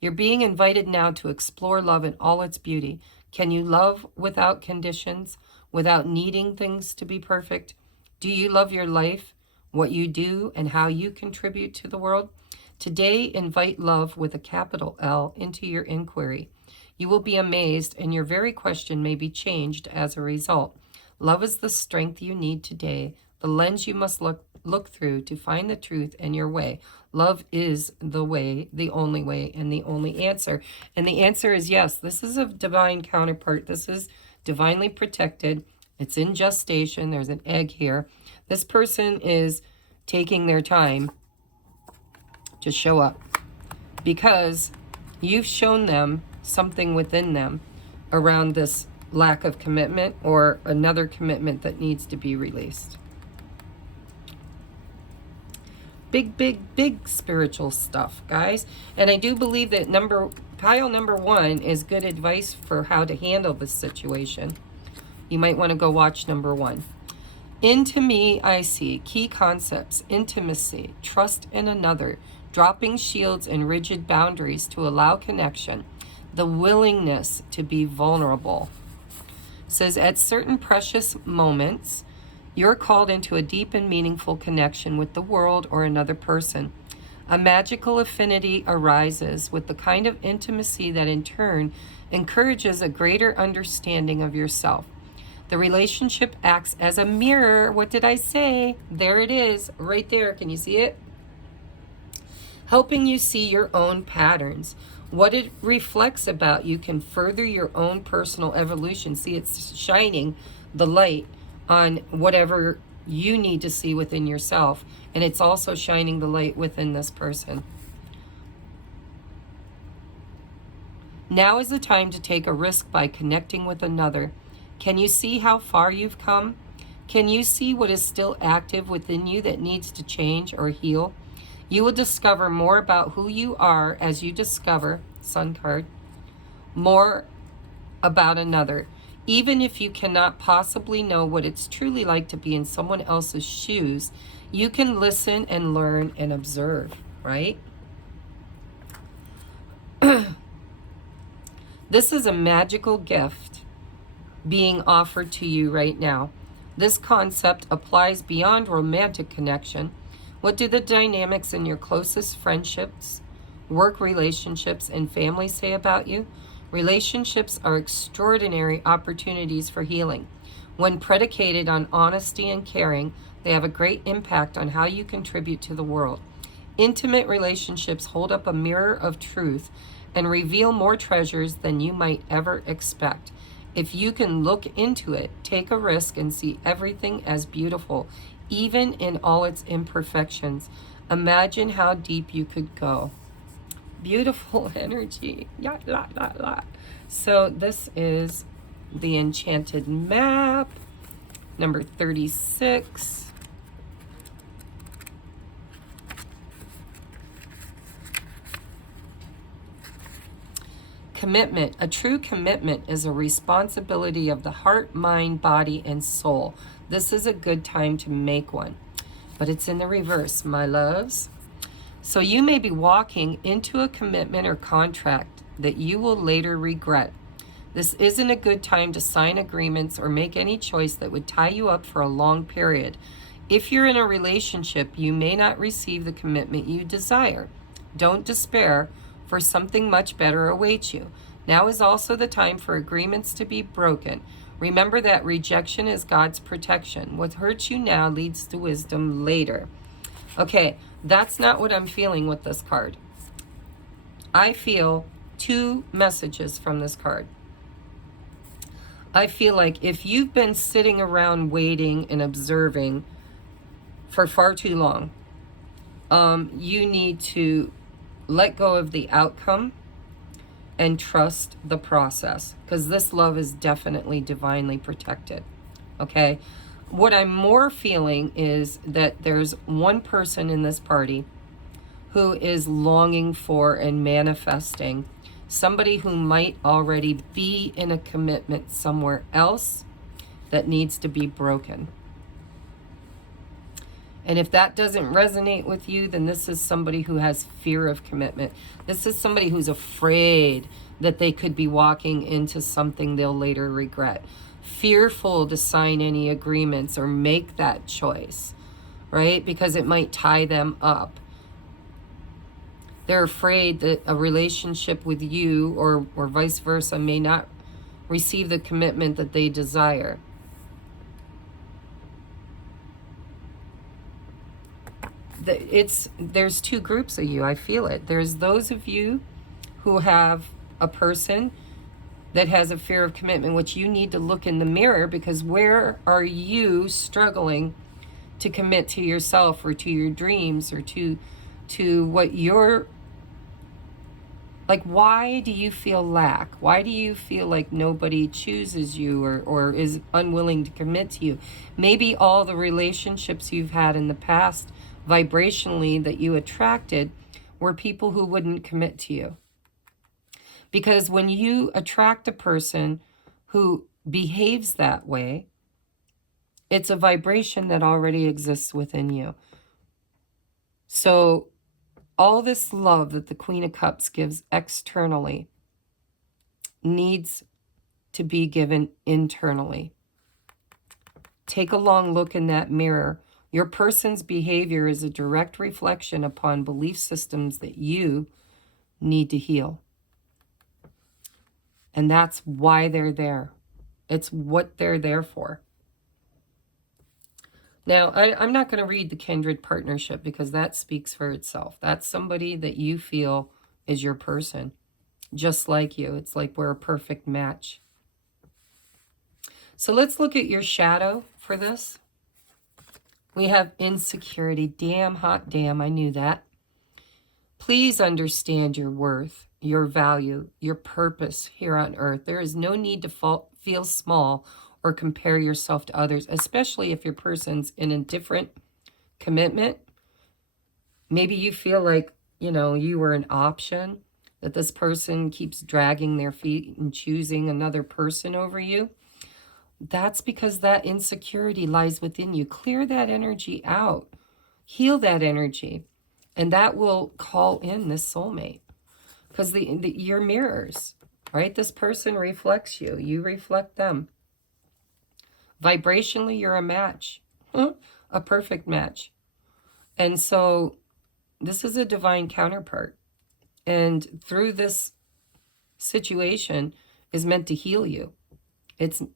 You're being invited now to explore love in all its beauty. Can you love without conditions, without needing things to be perfect? Do you love your life, what you do, and how you contribute to the world? Today, invite love with a capital L into your inquiry. You will be amazed, and your very question may be changed as a result. Love is the strength you need today, the lens you must look through to find the truth and your way. Love is the way, the only way, and the only answer. And the answer is yes. This is a divine counterpart. This is divinely protected. It's in gestation. There's an egg here. This person is taking their time to show up because you've shown them something within them around this lack of commitment or another commitment that needs to be released. Big, big, big spiritual stuff, guys. And I do believe that pile number 1 is good advice for how to handle this situation. You might want to go watch number 1. Into me, I see key concepts, intimacy, trust in another, dropping shields and rigid boundaries to allow connection, the willingness to be vulnerable. It says, at certain precious moments, you're called into a deep and meaningful connection with the world or another person. A magical affinity arises with the kind of intimacy that in turn encourages a greater understanding of yourself. The relationship acts as a mirror. What did I say? There it is, right there. Can you see it? Helping you see your own patterns. What it reflects about you can further your own personal evolution. See, it's shining the light on whatever you need to see within yourself. And it's also shining the light within this person. Now is the time to take a risk by connecting with another. Can you see how far you've come? Can you see what is still active within you that needs to change or heal? You will discover more about who you are as you discover, Sun card, more about another. Even if you cannot possibly know what it's truly like to be in someone else's shoes, you can listen and learn and observe, right? This is a magical gift being offered to you right now. This concept applies beyond romantic connection. What do the dynamics in your closest friendships, work relationships, and family say about you? Relationships are extraordinary opportunities for healing. When predicated on honesty and caring, they have a great impact on how you contribute to the world. Intimate relationships hold up a mirror of truth and reveal more treasures than you might ever expect. If you can look into it, take a risk, and see everything as beautiful, even in all its imperfections, imagine how deep you could go. Beautiful energy. Yeah, la. So this is the Enchanted Map, number 36. Commitment. A true commitment is a responsibility of the heart, mind, body, and soul. This is a good time to make one. But it's in the reverse, my loves. So you may be walking into a commitment or contract that you will later regret. This isn't a good time to sign agreements or make any choice that would tie you up for a long period. If you're in a relationship, you may not receive the commitment you desire. Don't despair, for something much better awaits you. Now is also the time for agreements to be broken. Remember that rejection is God's protection. What hurts you now leads to wisdom later. Okay, that's not what I'm feeling with this card. I feel two messages from this card. I feel like if you've been sitting around waiting and observing for far too long, you need to let go of the outcome and trust the process, because this love is definitely divinely protected. Okay, what I'm more feeling is that there's one person in this party who is longing for and manifesting somebody who might already be in a commitment somewhere else that needs to be broken. And if that doesn't resonate with you, then this is somebody who has fear of commitment. This is somebody who's afraid that they could be walking into something they'll later regret. Fearful to sign any agreements or make that choice, right? Because it might tie them up. They're afraid that a relationship with you or vice versa may not receive the commitment that they desire. There's two groups of you. I feel it. There's those of you who have a person that has a fear of commitment, which you need to look in the mirror, because where are you struggling to commit to yourself or to your dreams or to what you're like? Why do you feel lack? Why do you feel like nobody chooses you or is unwilling to commit to you? Maybe all the relationships you've had in the past vibrationally that you attracted were people who wouldn't commit to you. Because when you attract a person who behaves that way, it's a vibration that already exists within you. So all this love that the Queen of Cups gives externally needs to be given internally. Take a long look in that mirror. Your person's behavior is a direct reflection upon belief systems that you need to heal. And that's why they're there. It's what they're there for. Now, I'm not going to read the kindred partnership because that speaks for itself. That's somebody that you feel is your person, just like you. It's like we're a perfect match. So let's look at your shadow for this. We have insecurity. Damn, hot damn, I knew that. Please understand your worth, your value, your purpose here on earth. There is no need to feel small or compare yourself to others, especially if your person's in a different commitment. Maybe you feel like, you were an option, that this person keeps dragging their feet and choosing another person over you. That's because that insecurity lies within you. Clear that energy out. Heal that energy. And that will call in this soulmate. Because you're mirrors, right? This person reflects you. You reflect them. Vibrationally, you're a match. A perfect match. And so this is a divine counterpart. And through this situation is meant to heal you.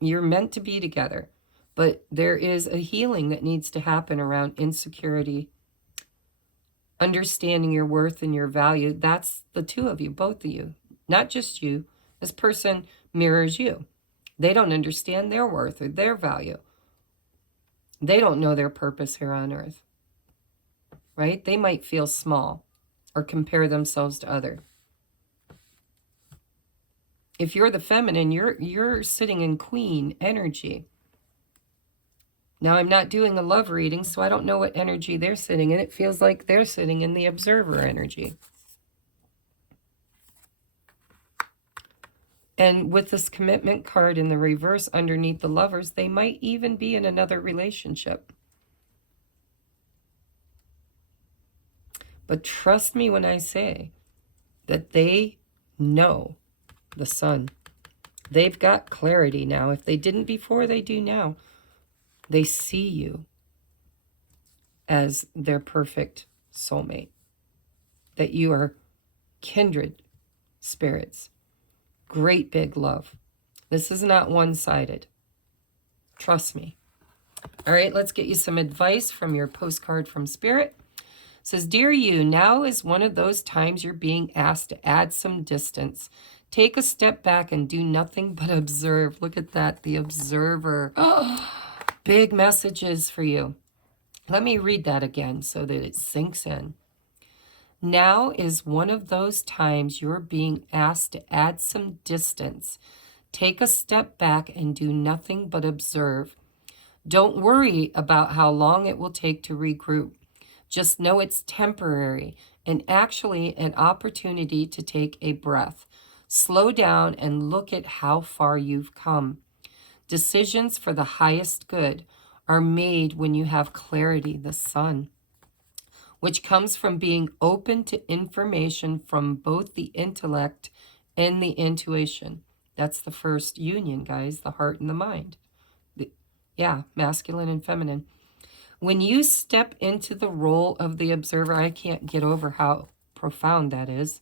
You're meant to be together. But there is a healing that needs to happen around insecurity, understanding your worth and your value. That's the two of you, both of you, not just you. This person mirrors you. They don't understand their worth or their value. They don't know their purpose here on earth, right? They might feel small or compare themselves to others. If you're the feminine, you're sitting in queen energy. Now, I'm not doing a love reading, so I don't know what energy they're sitting in. It feels like they're sitting in the observer energy. And with this commitment card in the reverse underneath the lovers, they might even be in another relationship. But trust me when I say that they know the sun. They've got clarity now. If they didn't before, they do now. They see you as their perfect soulmate. That you are kindred spirits. Great big love. This is not one-sided. Trust me. All right, let's get you some advice from your postcard from Spirit. It says, Dear you, now is one of those times you're being asked to add some distance. Take a step back and do nothing but observe. Look at that, the observer. Oh, big messages for you. Let me read that again so that it sinks in. Now is one of those times you're being asked to add some distance. Take a step back and do nothing but observe. Don't worry about how long it will take to regroup. Just know it's temporary and actually an opportunity to take a breath. Slow down and look at how far you've come. Decisions for the highest good are made when you have clarity, the sun, which comes from being open to information from both the intellect and the intuition. That's the first union, guys, the heart and the mind. Masculine and feminine. When you step into the role of the observer, I can't get over how profound that is.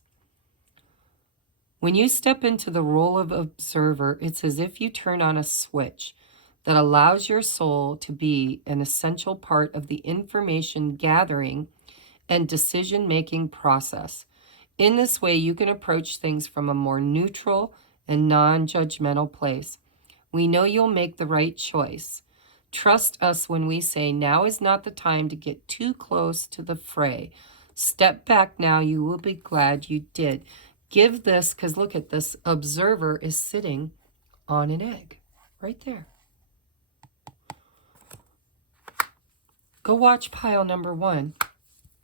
When you step into the role of observer, it's as if you turn on a switch that allows your soul to be an essential part of the information gathering and decision-making process. In this way, you can approach things from a more neutral and non-judgmental place. We know you'll make the right choice. Trust us when we say now is not the time to get too close to the fray. Step back now, you will be glad you did. Give this, because look at this, observer is sitting on an egg right there. Go watch pile number 1.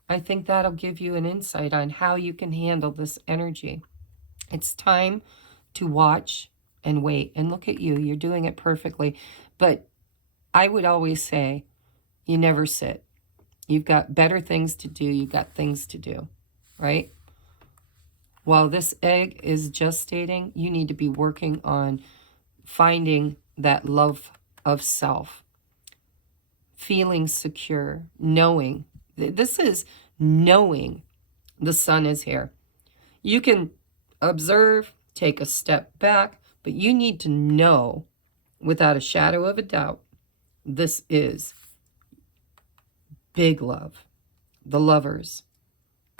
I think that'll give you an insight on how you can handle this energy. It's time to watch and wait. And look at you, you're doing it perfectly. But I would always say, you never sit. You've got better things to do. You've got things to do, right? While this egg is gestating, you need to be working on finding that love of self, feeling secure, knowing. This is knowing the sun is here. You can observe, take a step back, but you need to know without a shadow of a doubt, this is big love, the lovers,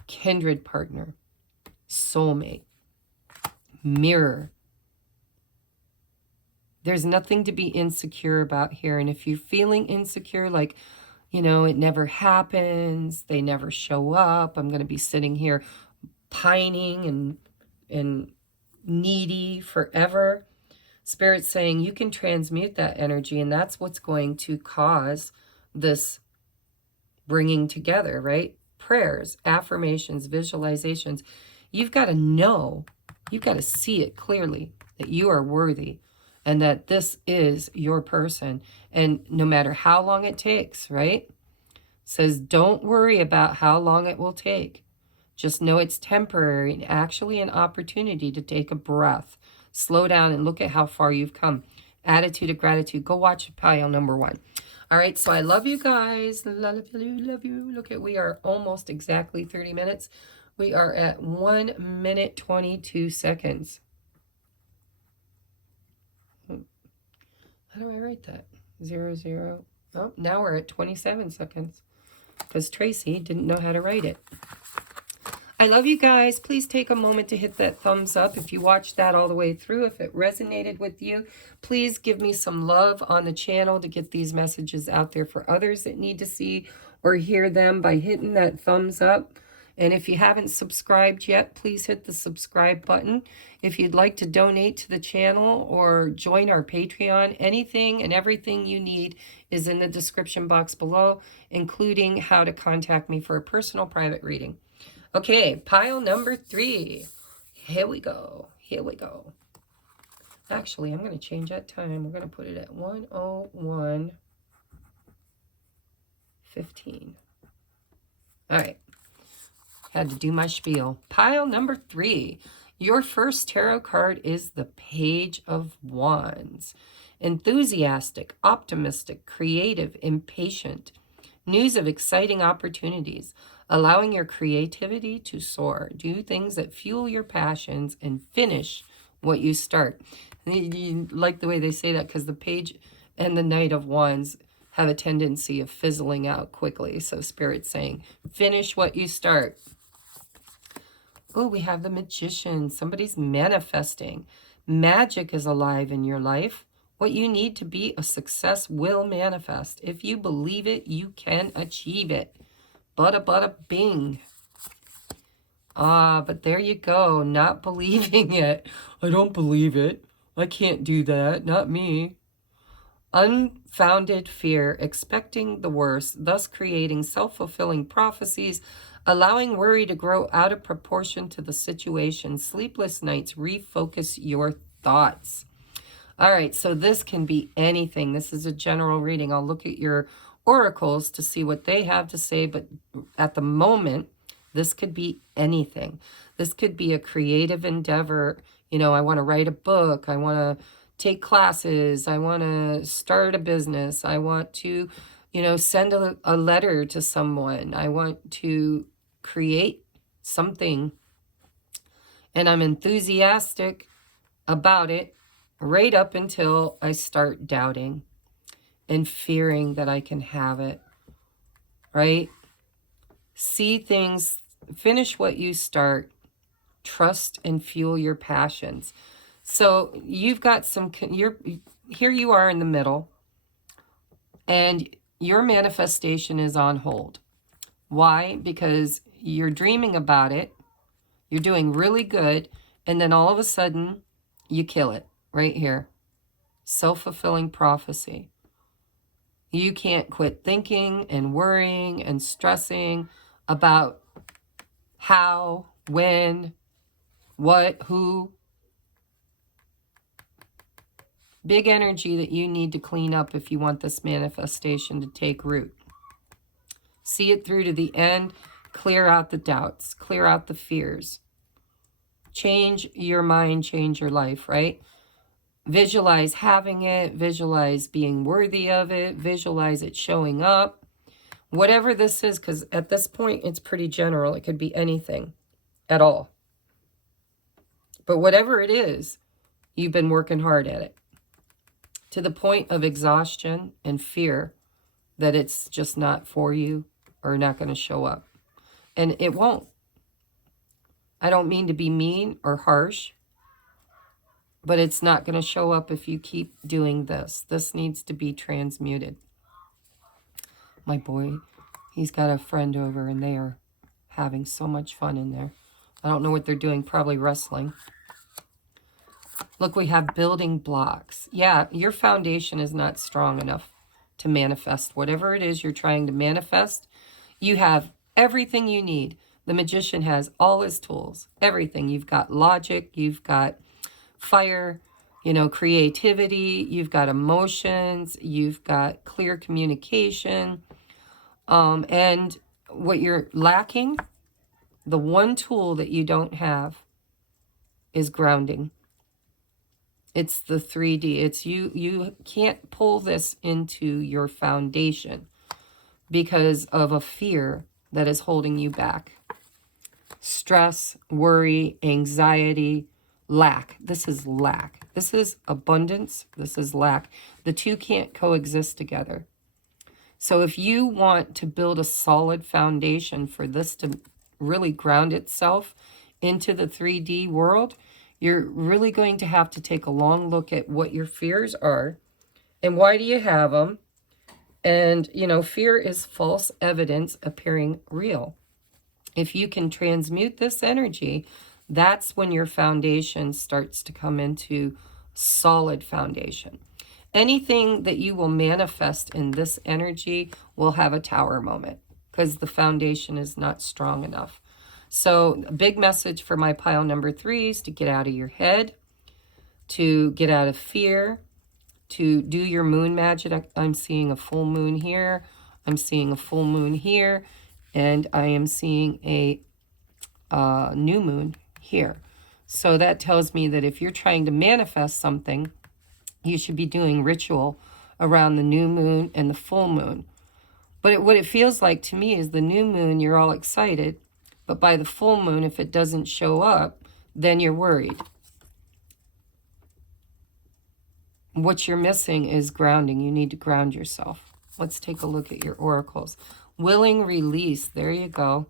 kindred partner, soulmate, mirror. There's nothing to be insecure about here. And if you're feeling insecure, like, it never happens, they never show up, I'm going to be sitting here pining and needy forever. Spirit's saying you can transmute that energy, and that's what's going to cause this bringing together, right? prayers, affirmations, visualizations. You've got to know, you've got to see it clearly that you are worthy and that this is your person. And no matter how long it takes, right? It says, don't worry about how long it will take. Just know it's temporary and actually an opportunity to take a breath. Slow down and look at how far you've come. Attitude of gratitude. Go watch pile number 1. All right, so I love you guys. Love you, love you. Look at, we are almost exactly 30 minutes. We are at 1 minute 22 seconds. How do I write that? 0, 0. Oh, now we're at 27 seconds because Tracy didn't know how to write it. I love you guys. Please take a moment to hit that thumbs up if you watched that all the way through. If it resonated with you, please give me some love on the channel to get these messages out there for others that need to see or hear them by hitting that thumbs up. And if you haven't subscribed yet, please hit the subscribe button. If you'd like to donate to the channel or join our Patreon, anything and everything you need is in the description box below, including how to contact me for a personal private reading. Okay, pile number 3. Here we go. Here we go. Actually, I'm going to change that time. We're going to put it at 1:01:15. All right. Had to do my spiel. Pile number 3. Your first tarot card is the Page of Wands. Enthusiastic, optimistic, creative, impatient. News of exciting opportunities. Allowing your creativity to soar. Do things that fuel your passions and finish what you start. You like the way they say that because the Page and the Knight of Wands have a tendency of fizzling out quickly. So Spirit's saying, finish what you start. Oh, we have the Magician. Somebody's manifesting. Magic is alive in your life. What you need to be a success will manifest. If you believe it, you can achieve it. Bada bada bing. Ah, but there you go. Not believing it. I don't believe it. I can't do that. Not me. Unfounded fear, expecting the worst, thus creating self-fulfilling prophecies, allowing worry to grow out of proportion to the situation. Sleepless nights, refocus your thoughts. All right, so this can be anything. This is a general reading. I'll look at your oracles to see what they have to say, but at the moment, this could be anything. This could be a creative endeavor. You know, I want to write a book. I want to take classes. I want to start a business. I want to, you know, send a letter to someone. I want to create something. And I'm enthusiastic about it right up until I start doubting and fearing that I can have it, right? See things, finish what you start, trust and fuel your passions. So you've got some, here you are in the middle, and your manifestation is on hold. Why? Because you're dreaming about it, you're doing really good, and then all of a sudden, you kill it right here. Self-fulfilling prophecy. You can't quit thinking and worrying and stressing about how, when, what, who. Big energy that you need to clean up if you want this manifestation to take root. See it through to the end. Clear out the doubts. Clear out the fears. Change your mind, change your life, right? Visualize having it, visualize being worthy of it, visualize it showing up. Whatever this is, because at this point, it's pretty general. It could be anything at all. But whatever it is, you've been working hard at it. To the point of exhaustion and fear that it's just not for you or not going to show up. And it won't. I don't mean to be mean or harsh, but it's not going to show up if you keep doing this. This needs to be transmuted. My boy, he's got a friend over and they are having so much fun in there. I don't know what they're doing, probably wrestling. Look, we have building blocks. Yeah, your foundation is not strong enough to manifest whatever it is you're trying to manifest. You have Everything you need. The magician has all his tools, everything. You've got logic, you've got fire, you know, creativity, you've got emotions, you've got clear communication. And what you're lacking, the one tool that you don't have is grounding. It's the 3D. It's you can't pull this into your foundation because of a fear that is holding you back. Stress, worry, anxiety, lack. This is lack. This is abundance. This is lack. The two can't coexist together. So if you want to build a solid foundation for this to really ground itself into the 3D world, you're really going to have to take a long look at what your fears are and why do you have them. And, you know, fear is false evidence appearing real. If you can transmute this energy, that's when your foundation starts to come into solid foundation. Anything that you will manifest in this energy will have a tower moment because the foundation is not strong enough. So a big message for my pile number 3 is to get out of your head, to get out of fear, to do your moon magic. I'm seeing a full moon here. I'm seeing a full moon here. And I am seeing a new moon here. So that tells me that if you're trying to manifest something, you should be doing ritual around the new moon and the full moon. But what it feels like to me is the new moon, you're all excited. But by the full moon, if it doesn't show up, then you're worried. What you're missing is grounding. You need to ground yourself. Let's take a look at your oracles. Willing release. There you go.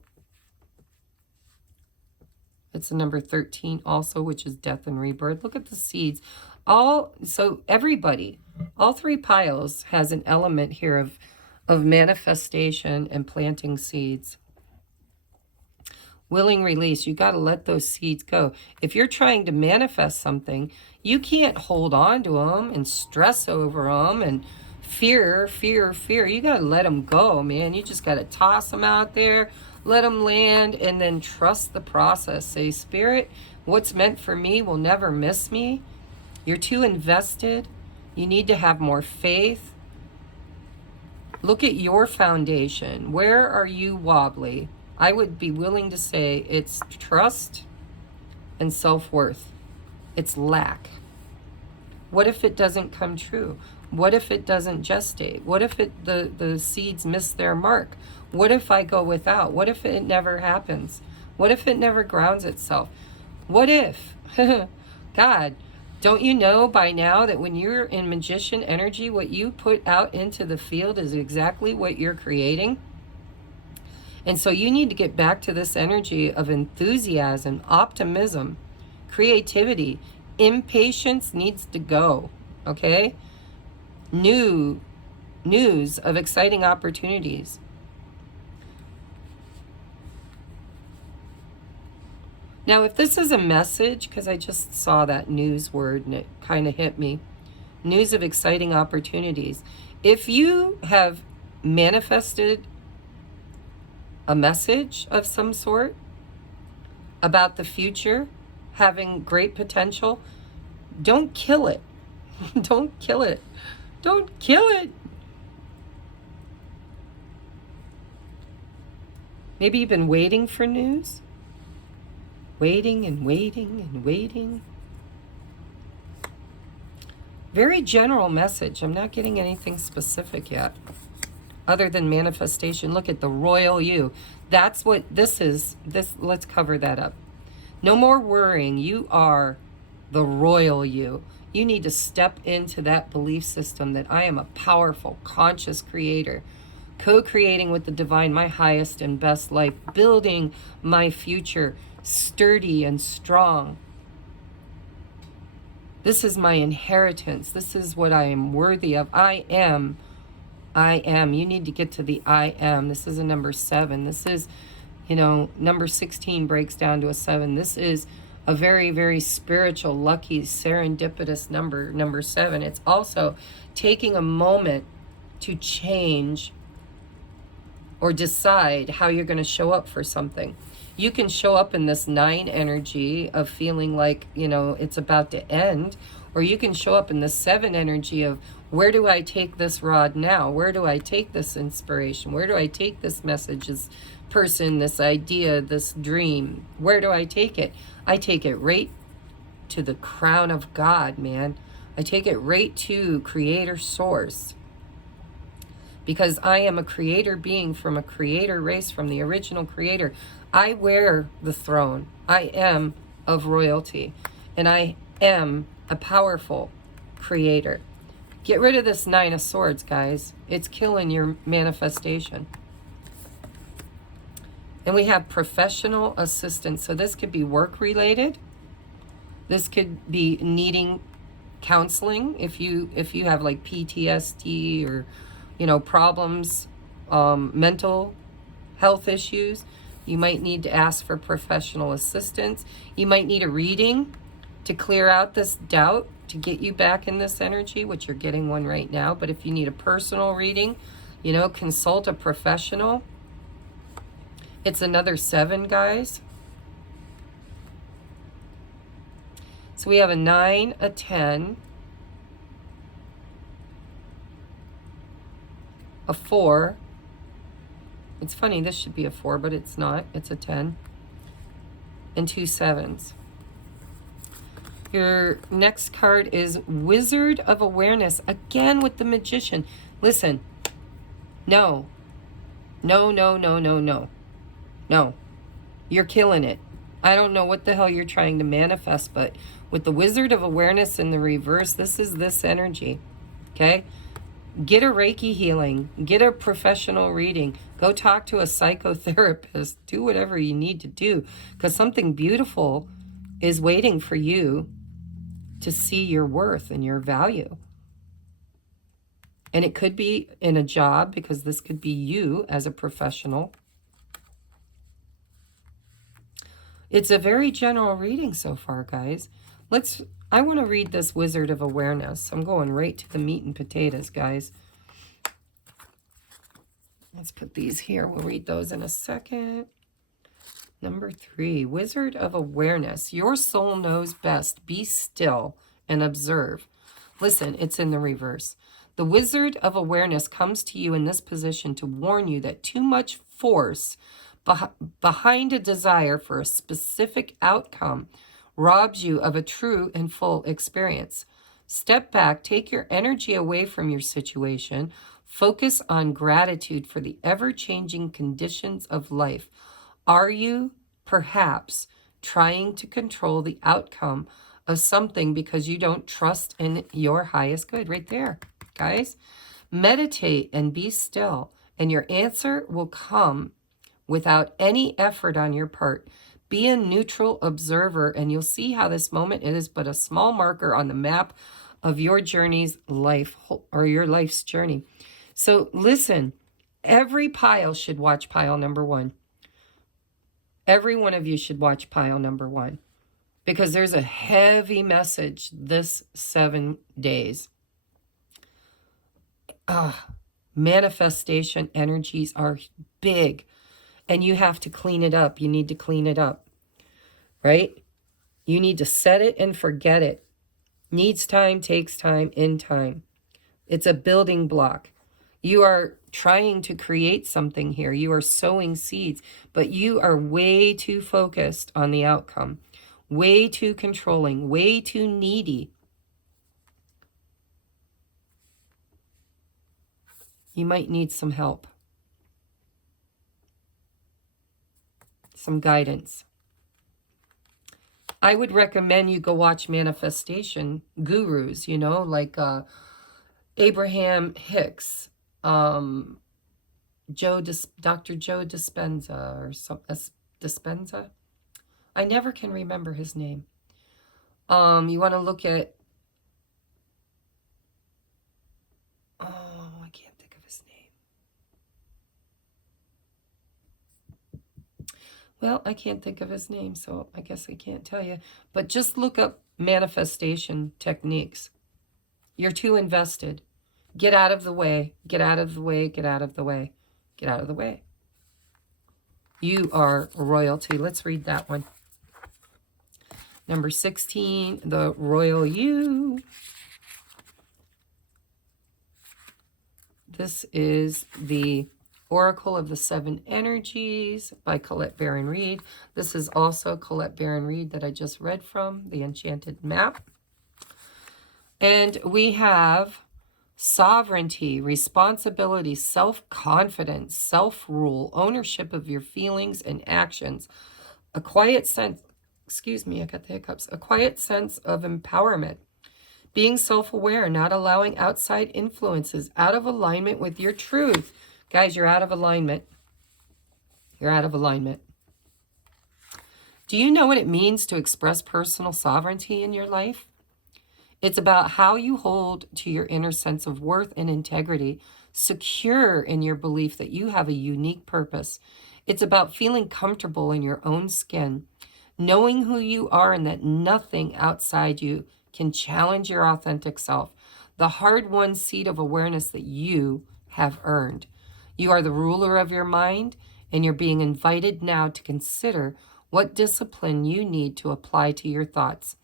It's a number 13 also, which is death and rebirth. Look at the seeds. So everybody, all 3 piles has an element here of manifestation and planting seeds. Willing release. You got to let those seeds go. If you're trying to manifest something, you can't hold on to them and stress over them and fear. You got to let them go, man. You just got to toss them out there, let them land, and then trust the process. Say, Spirit, what's meant for me will never miss me. You're too invested. You need to have more faith. Look at your foundation. Where are you wobbly? I would be willing to say it's trust and self-worth. It's lack. What if it doesn't come true? What if it doesn't gestate? What if the seeds miss their mark? What if I go without? What if it never happens? What if it never grounds itself? What if? God, don't you know by now that when you're in magician energy, what you put out into the field is exactly what you're creating? And so you need to get back to this energy of enthusiasm, optimism, creativity. Impatience needs to go, okay? News of exciting opportunities. Now, if this is a message, because I just saw that news word and it kind of hit me, news of exciting opportunities. If you have manifested a message of some sort about the future having great potential, don't kill it. Don't kill it. Don't kill it. Maybe you've been waiting for news. Waiting and waiting and waiting. Very general message. I'm not getting anything specific yet. Other than manifestation. Look at the royal you. That's what this is. Let's cover that up. No more worrying. You are the royal you. You need to step into that belief system that I am a powerful, conscious creator, co-creating with the divine my highest and best life, building my future sturdy and strong. This is my inheritance. This is what I am worthy of. I am. You need to get to the I am. This is a number 7. This is, number 16 breaks down to a 7. This is a very, very spiritual, lucky, serendipitous number 7. It's also taking a moment to change or decide how you're going to show up for something. You can show up in this 9 energy of feeling like, you know, it's about to end, or you can show up in the 7 energy of, where do I take this rod now? Where do I take this inspiration? Where do I take this message, this person, this idea, this dream? Where do I take it? I take it right to the crown of God, man. I take it right to Creator Source. Because I am a creator being from a creator race, from the original creator. I wear the throne. I am of royalty. And I am a powerful creator. Get rid of this 9 of Swords, guys. It's killing your manifestation. And we have professional assistance. So this could be work related. This could be needing counseling if you have like PTSD or, you know, problems, mental health issues. You might need to ask for professional assistance. You might need a reading to clear out this doubt, to get you back in this energy, which you're getting one right now. But if you need a personal reading, you know, consult a professional. It's another 7, guys. So we have a 9, a 10, a 4. It's funny, this should be a 4, but it's not. It's a 10. And 2 7s. Your next card is Wizard of Awareness. Again with the Magician. Listen. No. No, no, no, no, no. No. You're killing it. I don't know what the hell you're trying to manifest, but with the Wizard of Awareness in the reverse, this is this energy. Okay? Get a Reiki healing. Get a professional reading. Go talk to a psychotherapist. Do whatever you need to do, because something beautiful is waiting for you to see your worth and your value. And it could be in a job, because this could be you as a professional. It's a very general reading so far, guys. I want to read this Wizard of Awareness. I'm going right to the meat and potatoes, guys. Let's put these here. We'll read those in a second. Number 3, Wizard of Awareness. Your soul knows best. Be still and observe. Listen, it's in the reverse. The Wizard of Awareness comes to you in this position to warn you that too much force behind a desire for a specific outcome robs you of a true and full experience. Step back, take your energy away from your situation, focus on gratitude for the ever-changing conditions of life. Are you perhaps trying to control the outcome of something because you don't trust in your highest good? Right there, guys. Meditate and be still, and your answer will come without any effort on your part. Be a neutral observer, and you'll see how this moment is but a small marker on the map of your journey's life, or your life's journey. So listen, every pile should watch pile number 1. Every one of you should watch pile number 1, because there's a heavy message this 7 days. Manifestation energies are big, and you have to clean it up. You need to clean it up, right? You need to set it and forget it. Needs time, takes time, in time. It's a building block. You are trying to create something here. You are sowing seeds, but you are way too focused on the outcome, way too controlling, way too needy. You might need some help, some guidance. I would recommend you go watch manifestation gurus, you know, like Abraham Hicks, Dr. Joe Dispenza, or some Dispenza. I never can remember his name. You want to look at, I can't think of his name. Well, I can't think of his name, so I guess I can't tell you. But just look up manifestation techniques. You're too invested. Get out of the way. Get out of the way. Get out of the way. Get out of the way. You are royalty. Let's read that one. Number 16, the royal you. This is the Oracle of the Seven Energies by Colette Baron Reid. This is also Colette Baron Reid that I just read from, The Enchanted Map. And we have sovereignty, responsibility, self-confidence, self-rule, ownership of your feelings and actions, a quiet sense, excuse me, I got the hiccups, a quiet sense of empowerment, being self-aware, not allowing outside influences, out of alignment with your truth. Guys, you're out of alignment. You're out of alignment. Do you know what it means to express personal sovereignty in your life? It's about how you hold to your inner sense of worth and integrity, secure in your belief that you have a unique purpose. It's about feeling comfortable in your own skin, knowing who you are and that nothing outside you can challenge your authentic self, the hard-won seat of awareness that you have earned. You are the ruler of your mind, and you're being invited now to consider what discipline you need to apply to your thoughts.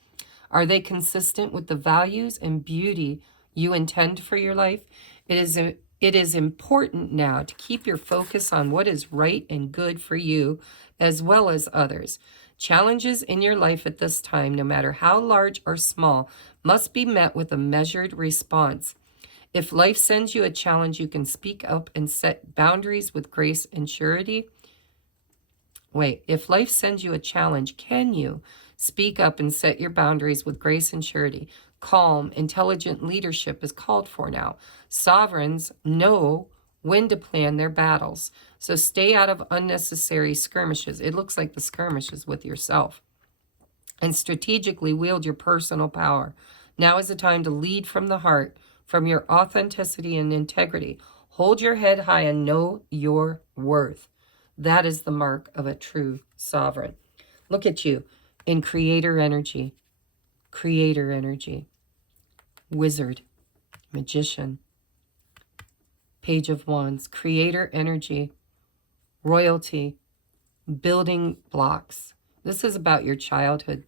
Are they consistent with the values and beauty you intend for your life? It is important now to keep your focus on what is right and good for you as well as others. Challenges in your life at this time, no matter how large or small, must be met with a measured response. If life sends you a challenge, you can speak up and set boundaries with grace and surety. If life sends you a challenge, can you speak up and set your boundaries with grace and surety? Calm, intelligent leadership is called for now. Sovereigns know when to plan their battles. So stay out of unnecessary skirmishes. It looks like the skirmishes with yourself. And strategically wield your personal power. Now is the time to lead from the heart, from your authenticity and integrity. Hold your head high and know your worth. That is the mark of a true sovereign. Look at you in creator energy, wizard, magician, page of wands, creator energy, royalty, building blocks. This is about your childhood.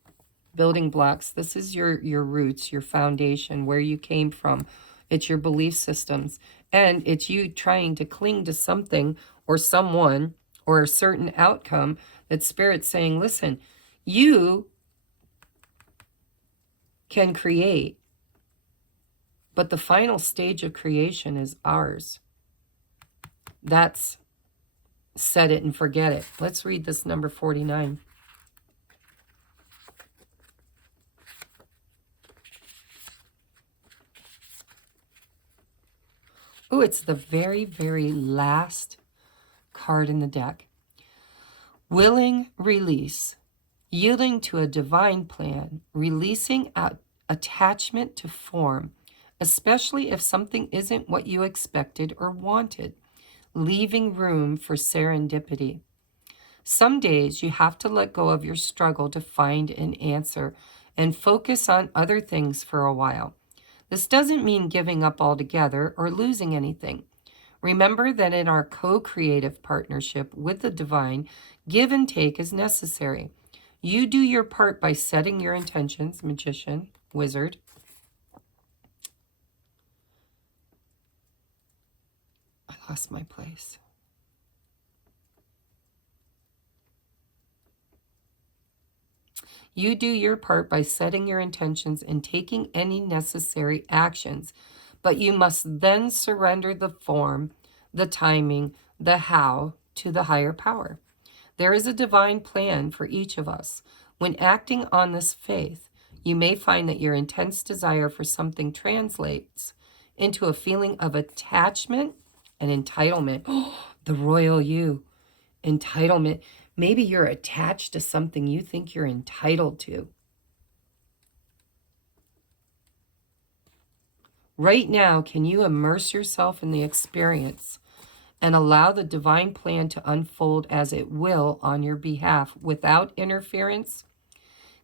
Building blocks. This is your roots, your foundation, where you came from. It's your belief systems. And it's you trying to cling to something or someone or a certain outcome that Spirit's saying, listen, you can create, but the final stage of creation is ours. That's set it and forget it. Let's read this number 49. Oh, it's the very, very last card in the deck. Willing release, yielding to a divine plan, releasing attachment to form, especially if something isn't what you expected or wanted, leaving room for serendipity. Some days you have to let go of your struggle to find an answer and focus on other things for a while. This doesn't mean giving up altogether or losing anything. Remember that in our co-creative partnership with the divine, give and take is necessary. You do your part by setting your intentions, magician, wizard. I lost my place. You do your part by setting your intentions and taking any necessary actions, but you must then surrender the form, the timing, the how to the higher power. There is a divine plan for each of us. When acting on this faith, you may find that your intense desire for something translates into a feeling of attachment and entitlement. Oh, the royal you, entitlement. Maybe you're attached to something you think you're entitled to. Right now, can you immerse yourself in the experience and allow the divine plan to unfold as it will on your behalf without interference?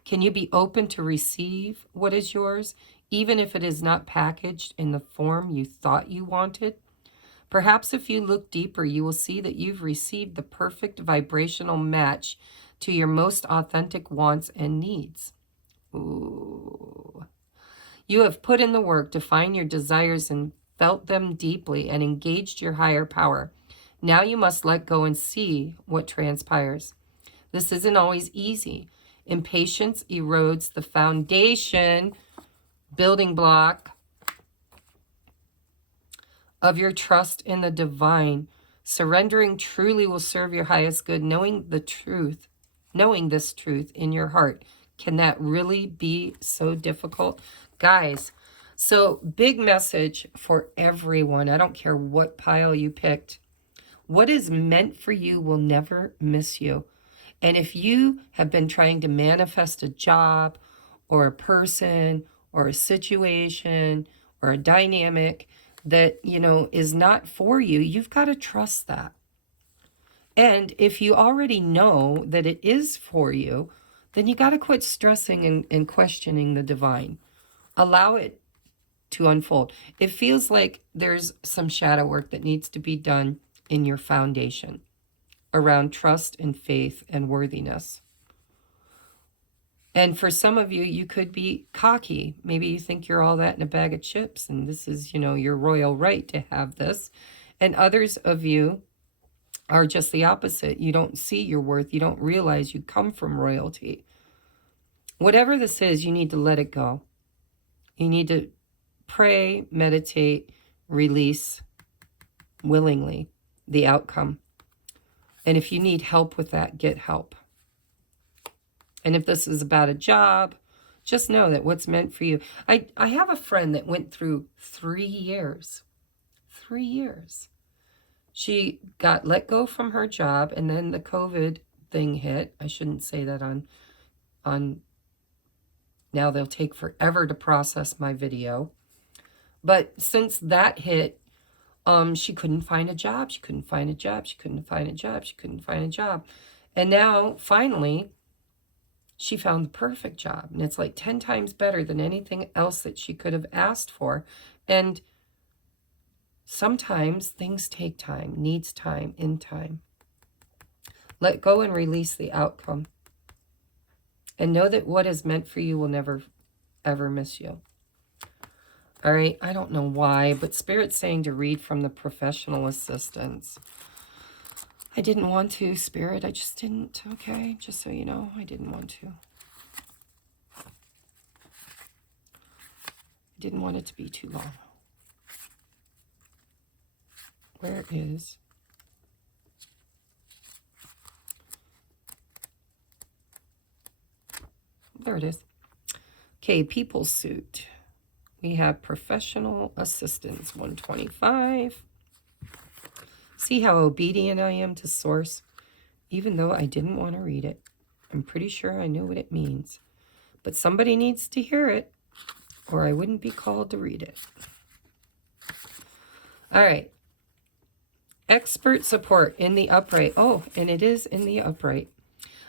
Can you be open to receive what is yours, even if it is not packaged in the form you thought you wanted? Perhaps if you look deeper, you will see that you've received the perfect vibrational match to your most authentic wants and needs. Ooh. You have put in the work to find your desires and felt them deeply and engaged your higher power. Now you must let go and see what transpires. This isn't always easy. Impatience erodes the foundation, building block of your trust in the divine. Surrendering truly will serve your highest good. Knowing this truth in your heart. Can that really be so difficult? Guys, so big message for everyone. I don't care what pile you picked. What is meant for you will never miss you. And if you have been trying to manifest a job or a person or a situation or a dynamic that, is not for you, you've got to trust that. And if you already know that it is for you, then you got to quit stressing and questioning the divine. Allow it to unfold. It feels like there's some shadow work that needs to be done in your foundation around trust and faith and worthiness. And for some of you, you could be cocky. Maybe you think you're all that in a bag of chips and this is, your royal right to have this. And others of you are just the opposite. You don't see your worth. You don't realize you come from royalty. Whatever this is, you need to let it go. You need to pray, meditate, release willingly the outcome. And if you need help with that, get help. And if this is about a job, just know that what's meant for you. I have a friend that went through 3 years. 3 years. She got let go from her job, and then the COVID thing hit. I shouldn't say that on now they'll take forever to process my video. But since that hit, she couldn't find a job. She couldn't find a job. She couldn't find a job. She couldn't find a job. And now, finally, she found the perfect job. And it's like 10 times better than anything else that she could have asked for. And sometimes things take time, needs time, in time. Let go and release the outcome. And know that what is meant for you will never, ever miss you. All right, I don't know why, but Spirit's saying to read from the professional assistants. I didn't want to, Spirit. I just didn't, okay? Just so you know, I didn't want to. I didn't want it to be too long. Where is... There it is. Okay, people suit. We have professional assistance, 125. See how obedient I am to source, even though I didn't want to read it. I'm pretty sure I know what it means. But somebody needs to hear it, or I wouldn't be called to read it. All right. Expert support in the upright. Oh, and it is in the upright.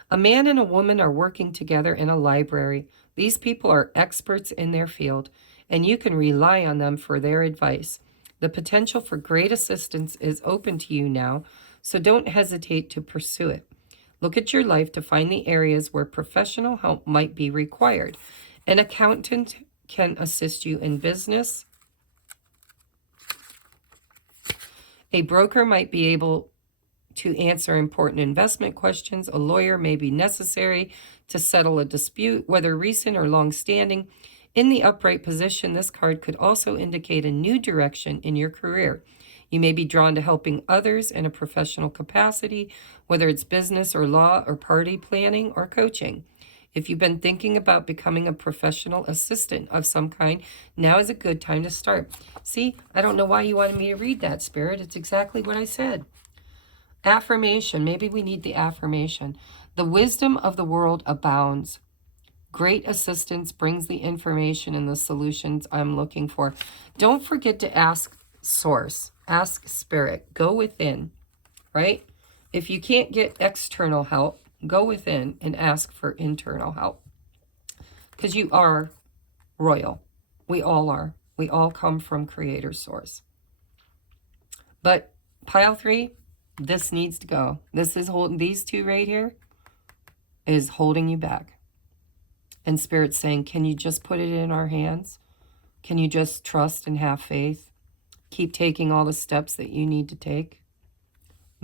A man and a woman are working together in a library. These people are experts in their field, and you can rely on them for their advice. The potential for great assistance is open to you now, so don't hesitate to pursue it. Look at your life to find the areas where professional help might be required. An accountant can assist you in business. A broker might be able to answer important investment questions. A lawyer may be necessary to settle a dispute, whether recent or long-standing. In the upright position, this card could also indicate a new direction in your career. You may be drawn to helping others in a professional capacity, whether it's business or law or party planning or coaching. If you've been thinking about becoming a professional assistant of some kind, now is a good time to start. See, I don't know why you wanted me to read that, Spirit. It's exactly what I said. Affirmation. Maybe we need the affirmation. The wisdom of the world abounds. Great assistance brings the information and the solutions I'm looking for. Don't forget to ask Source. Ask Spirit. Go within, right? If you can't get external help, go within and ask for internal help. Because you are royal. We all are. We all come from Creator Source. But pile 3, this needs to go. This is holding, these two right here is holding you back. And Spirit's saying, can you just put it in our hands? Can you just trust and have faith? Keep taking all the steps that you need to take.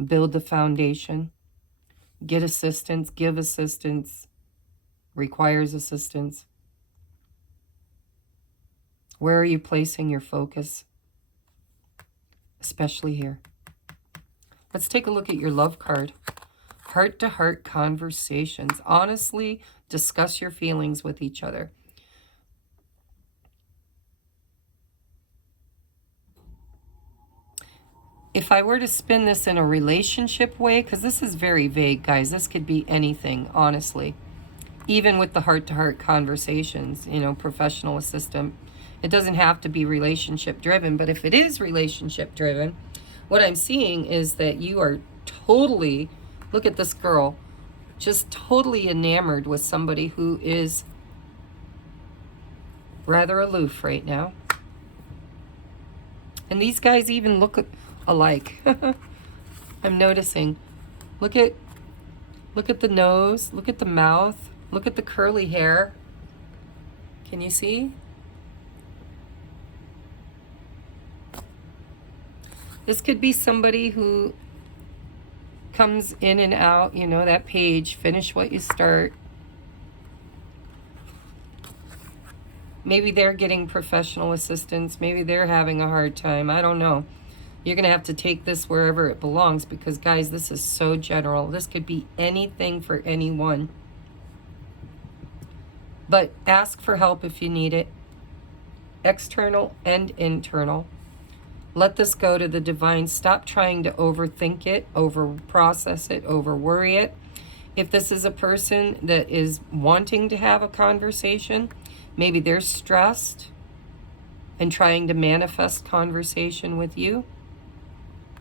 Build the foundation. Get assistance, give assistance, requires assistance. Where are you placing your focus? Especially here. Let's take a look at your love card. Heart-to-heart conversations. Honestly, discuss your feelings with each other. If I were to spin this in a relationship way, because this is very vague, guys. This could be anything, honestly. Even with the heart-to-heart conversations, you know, professional assistant. It doesn't have to be relationship-driven, but if it is relationship-driven, what I'm seeing is that you are totally, look at this girl, just totally enamored with somebody who is rather aloof right now. And these guys even look alike. I'm noticing. Look at the nose, look at the mouth, look at the curly hair. Can you see? This could be somebody who comes in and out, you know, that page, finish what you start. Maybe they're getting professional assistance. Maybe they're having a hard time. I don't know. You're going to have to take this wherever it belongs because, guys, this is so general. This could be anything for anyone. But ask for help if you need it. External and internal. Let this go to the divine. Stop trying to overthink it, over-process it, over-worry it. If this is a person that is wanting to have a conversation, maybe they're stressed and trying to manifest conversation with you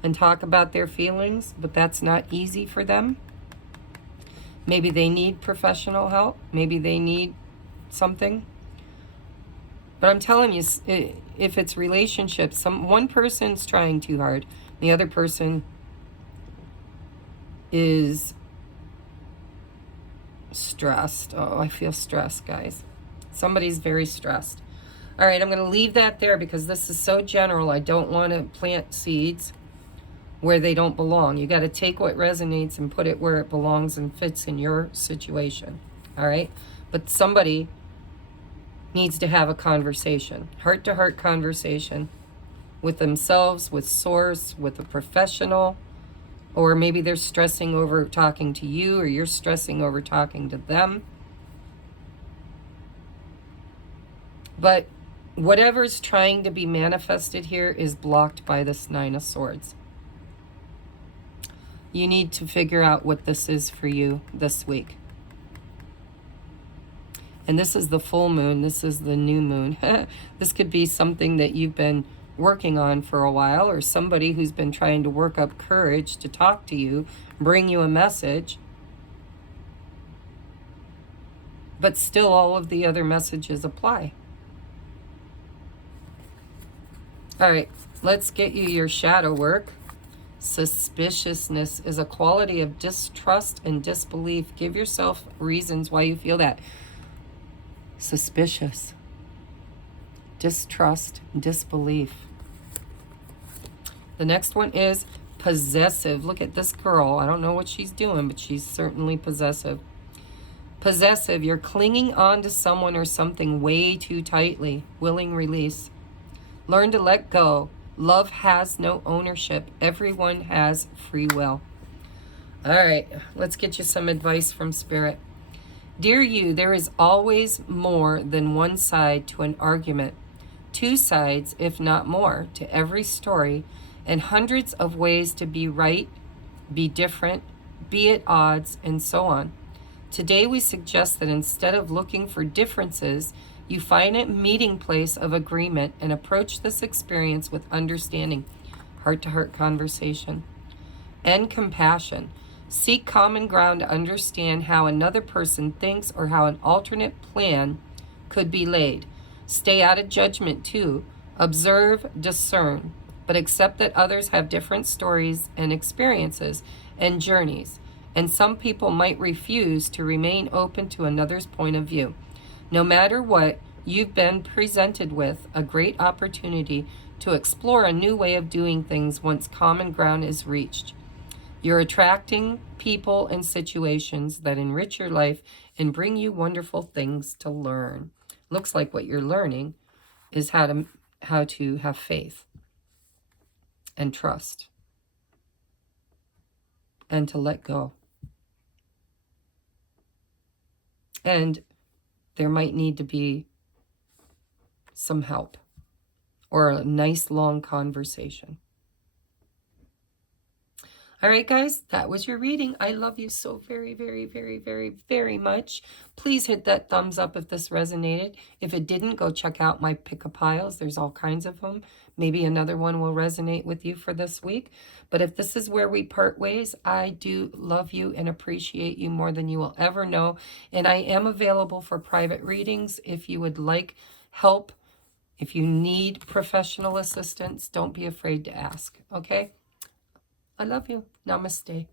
and talk about their feelings, but that's not easy for them. Maybe they need professional help. Maybe they need something. But I'm telling you, if it's relationships, one person's trying too hard. The other person is stressed. Oh, I feel stressed, guys. Somebody's very stressed. All right, I'm going to leave that there because this is so general. I don't want to plant seeds where they don't belong. You got to take what resonates and put it where it belongs and fits in your situation. All right? But somebody needs to have a conversation, heart-to-heart conversation with themselves, with source, with a professional, or maybe they're stressing over talking to you or you're stressing over talking to them. But whatever's trying to be manifested here is blocked by this 9 of Swords. You need to figure out what this is for you this week. And this is the full moon. This is the new moon. This could be something that you've been working on for a while, or somebody who's been trying to work up courage to talk to you, bring you a message. But still all of the other messages apply. All right, let's get you your shadow work. Suspiciousness is a quality of distrust and disbelief. Give yourself reasons why you feel that. Suspicious, distrust, disbelief. The next one is possessive. Look at this girl. I don't know what she's doing, but she's certainly possessive. Possessive, you're clinging on to someone or something way too tightly. Willing release. Learn to let go. Love has no ownership. Everyone has free will. All right, let's get you some advice from Spirit. Dear you, there is always more than one side to an argument. 2 sides, if not more, to every story, and hundreds of ways to be right, be different, be at odds, and so on. Today we suggest that instead of looking for differences, you find a meeting place of agreement and approach this experience with understanding, heart-to-heart conversation, and compassion. Seek common ground to understand how another person thinks or how an alternate plan could be laid. Stay out of judgment too. Observe, discern, but accept that others have different stories and experiences and journeys, and some people might refuse to remain open to another's point of view. No matter what, you've been presented with a great opportunity to explore a new way of doing things once common ground is reached. You're attracting people and situations that enrich your life and bring you wonderful things to learn. Looks like what you're learning is how to have faith and trust and to let go. And there might need to be some help or a nice long conversation. All right, guys, that was your reading. I love you so very, very, very, very, very much. Please hit that thumbs up if this resonated. If it didn't, go check out my pick-a-piles. There's all kinds of them. Maybe another one will resonate with you for this week. But if this is where we part ways, I do love you and appreciate you more than you will ever know. And I am available for private readings if you would like help. If you need professional assistance, don't be afraid to ask, okay? I love you. Namaste.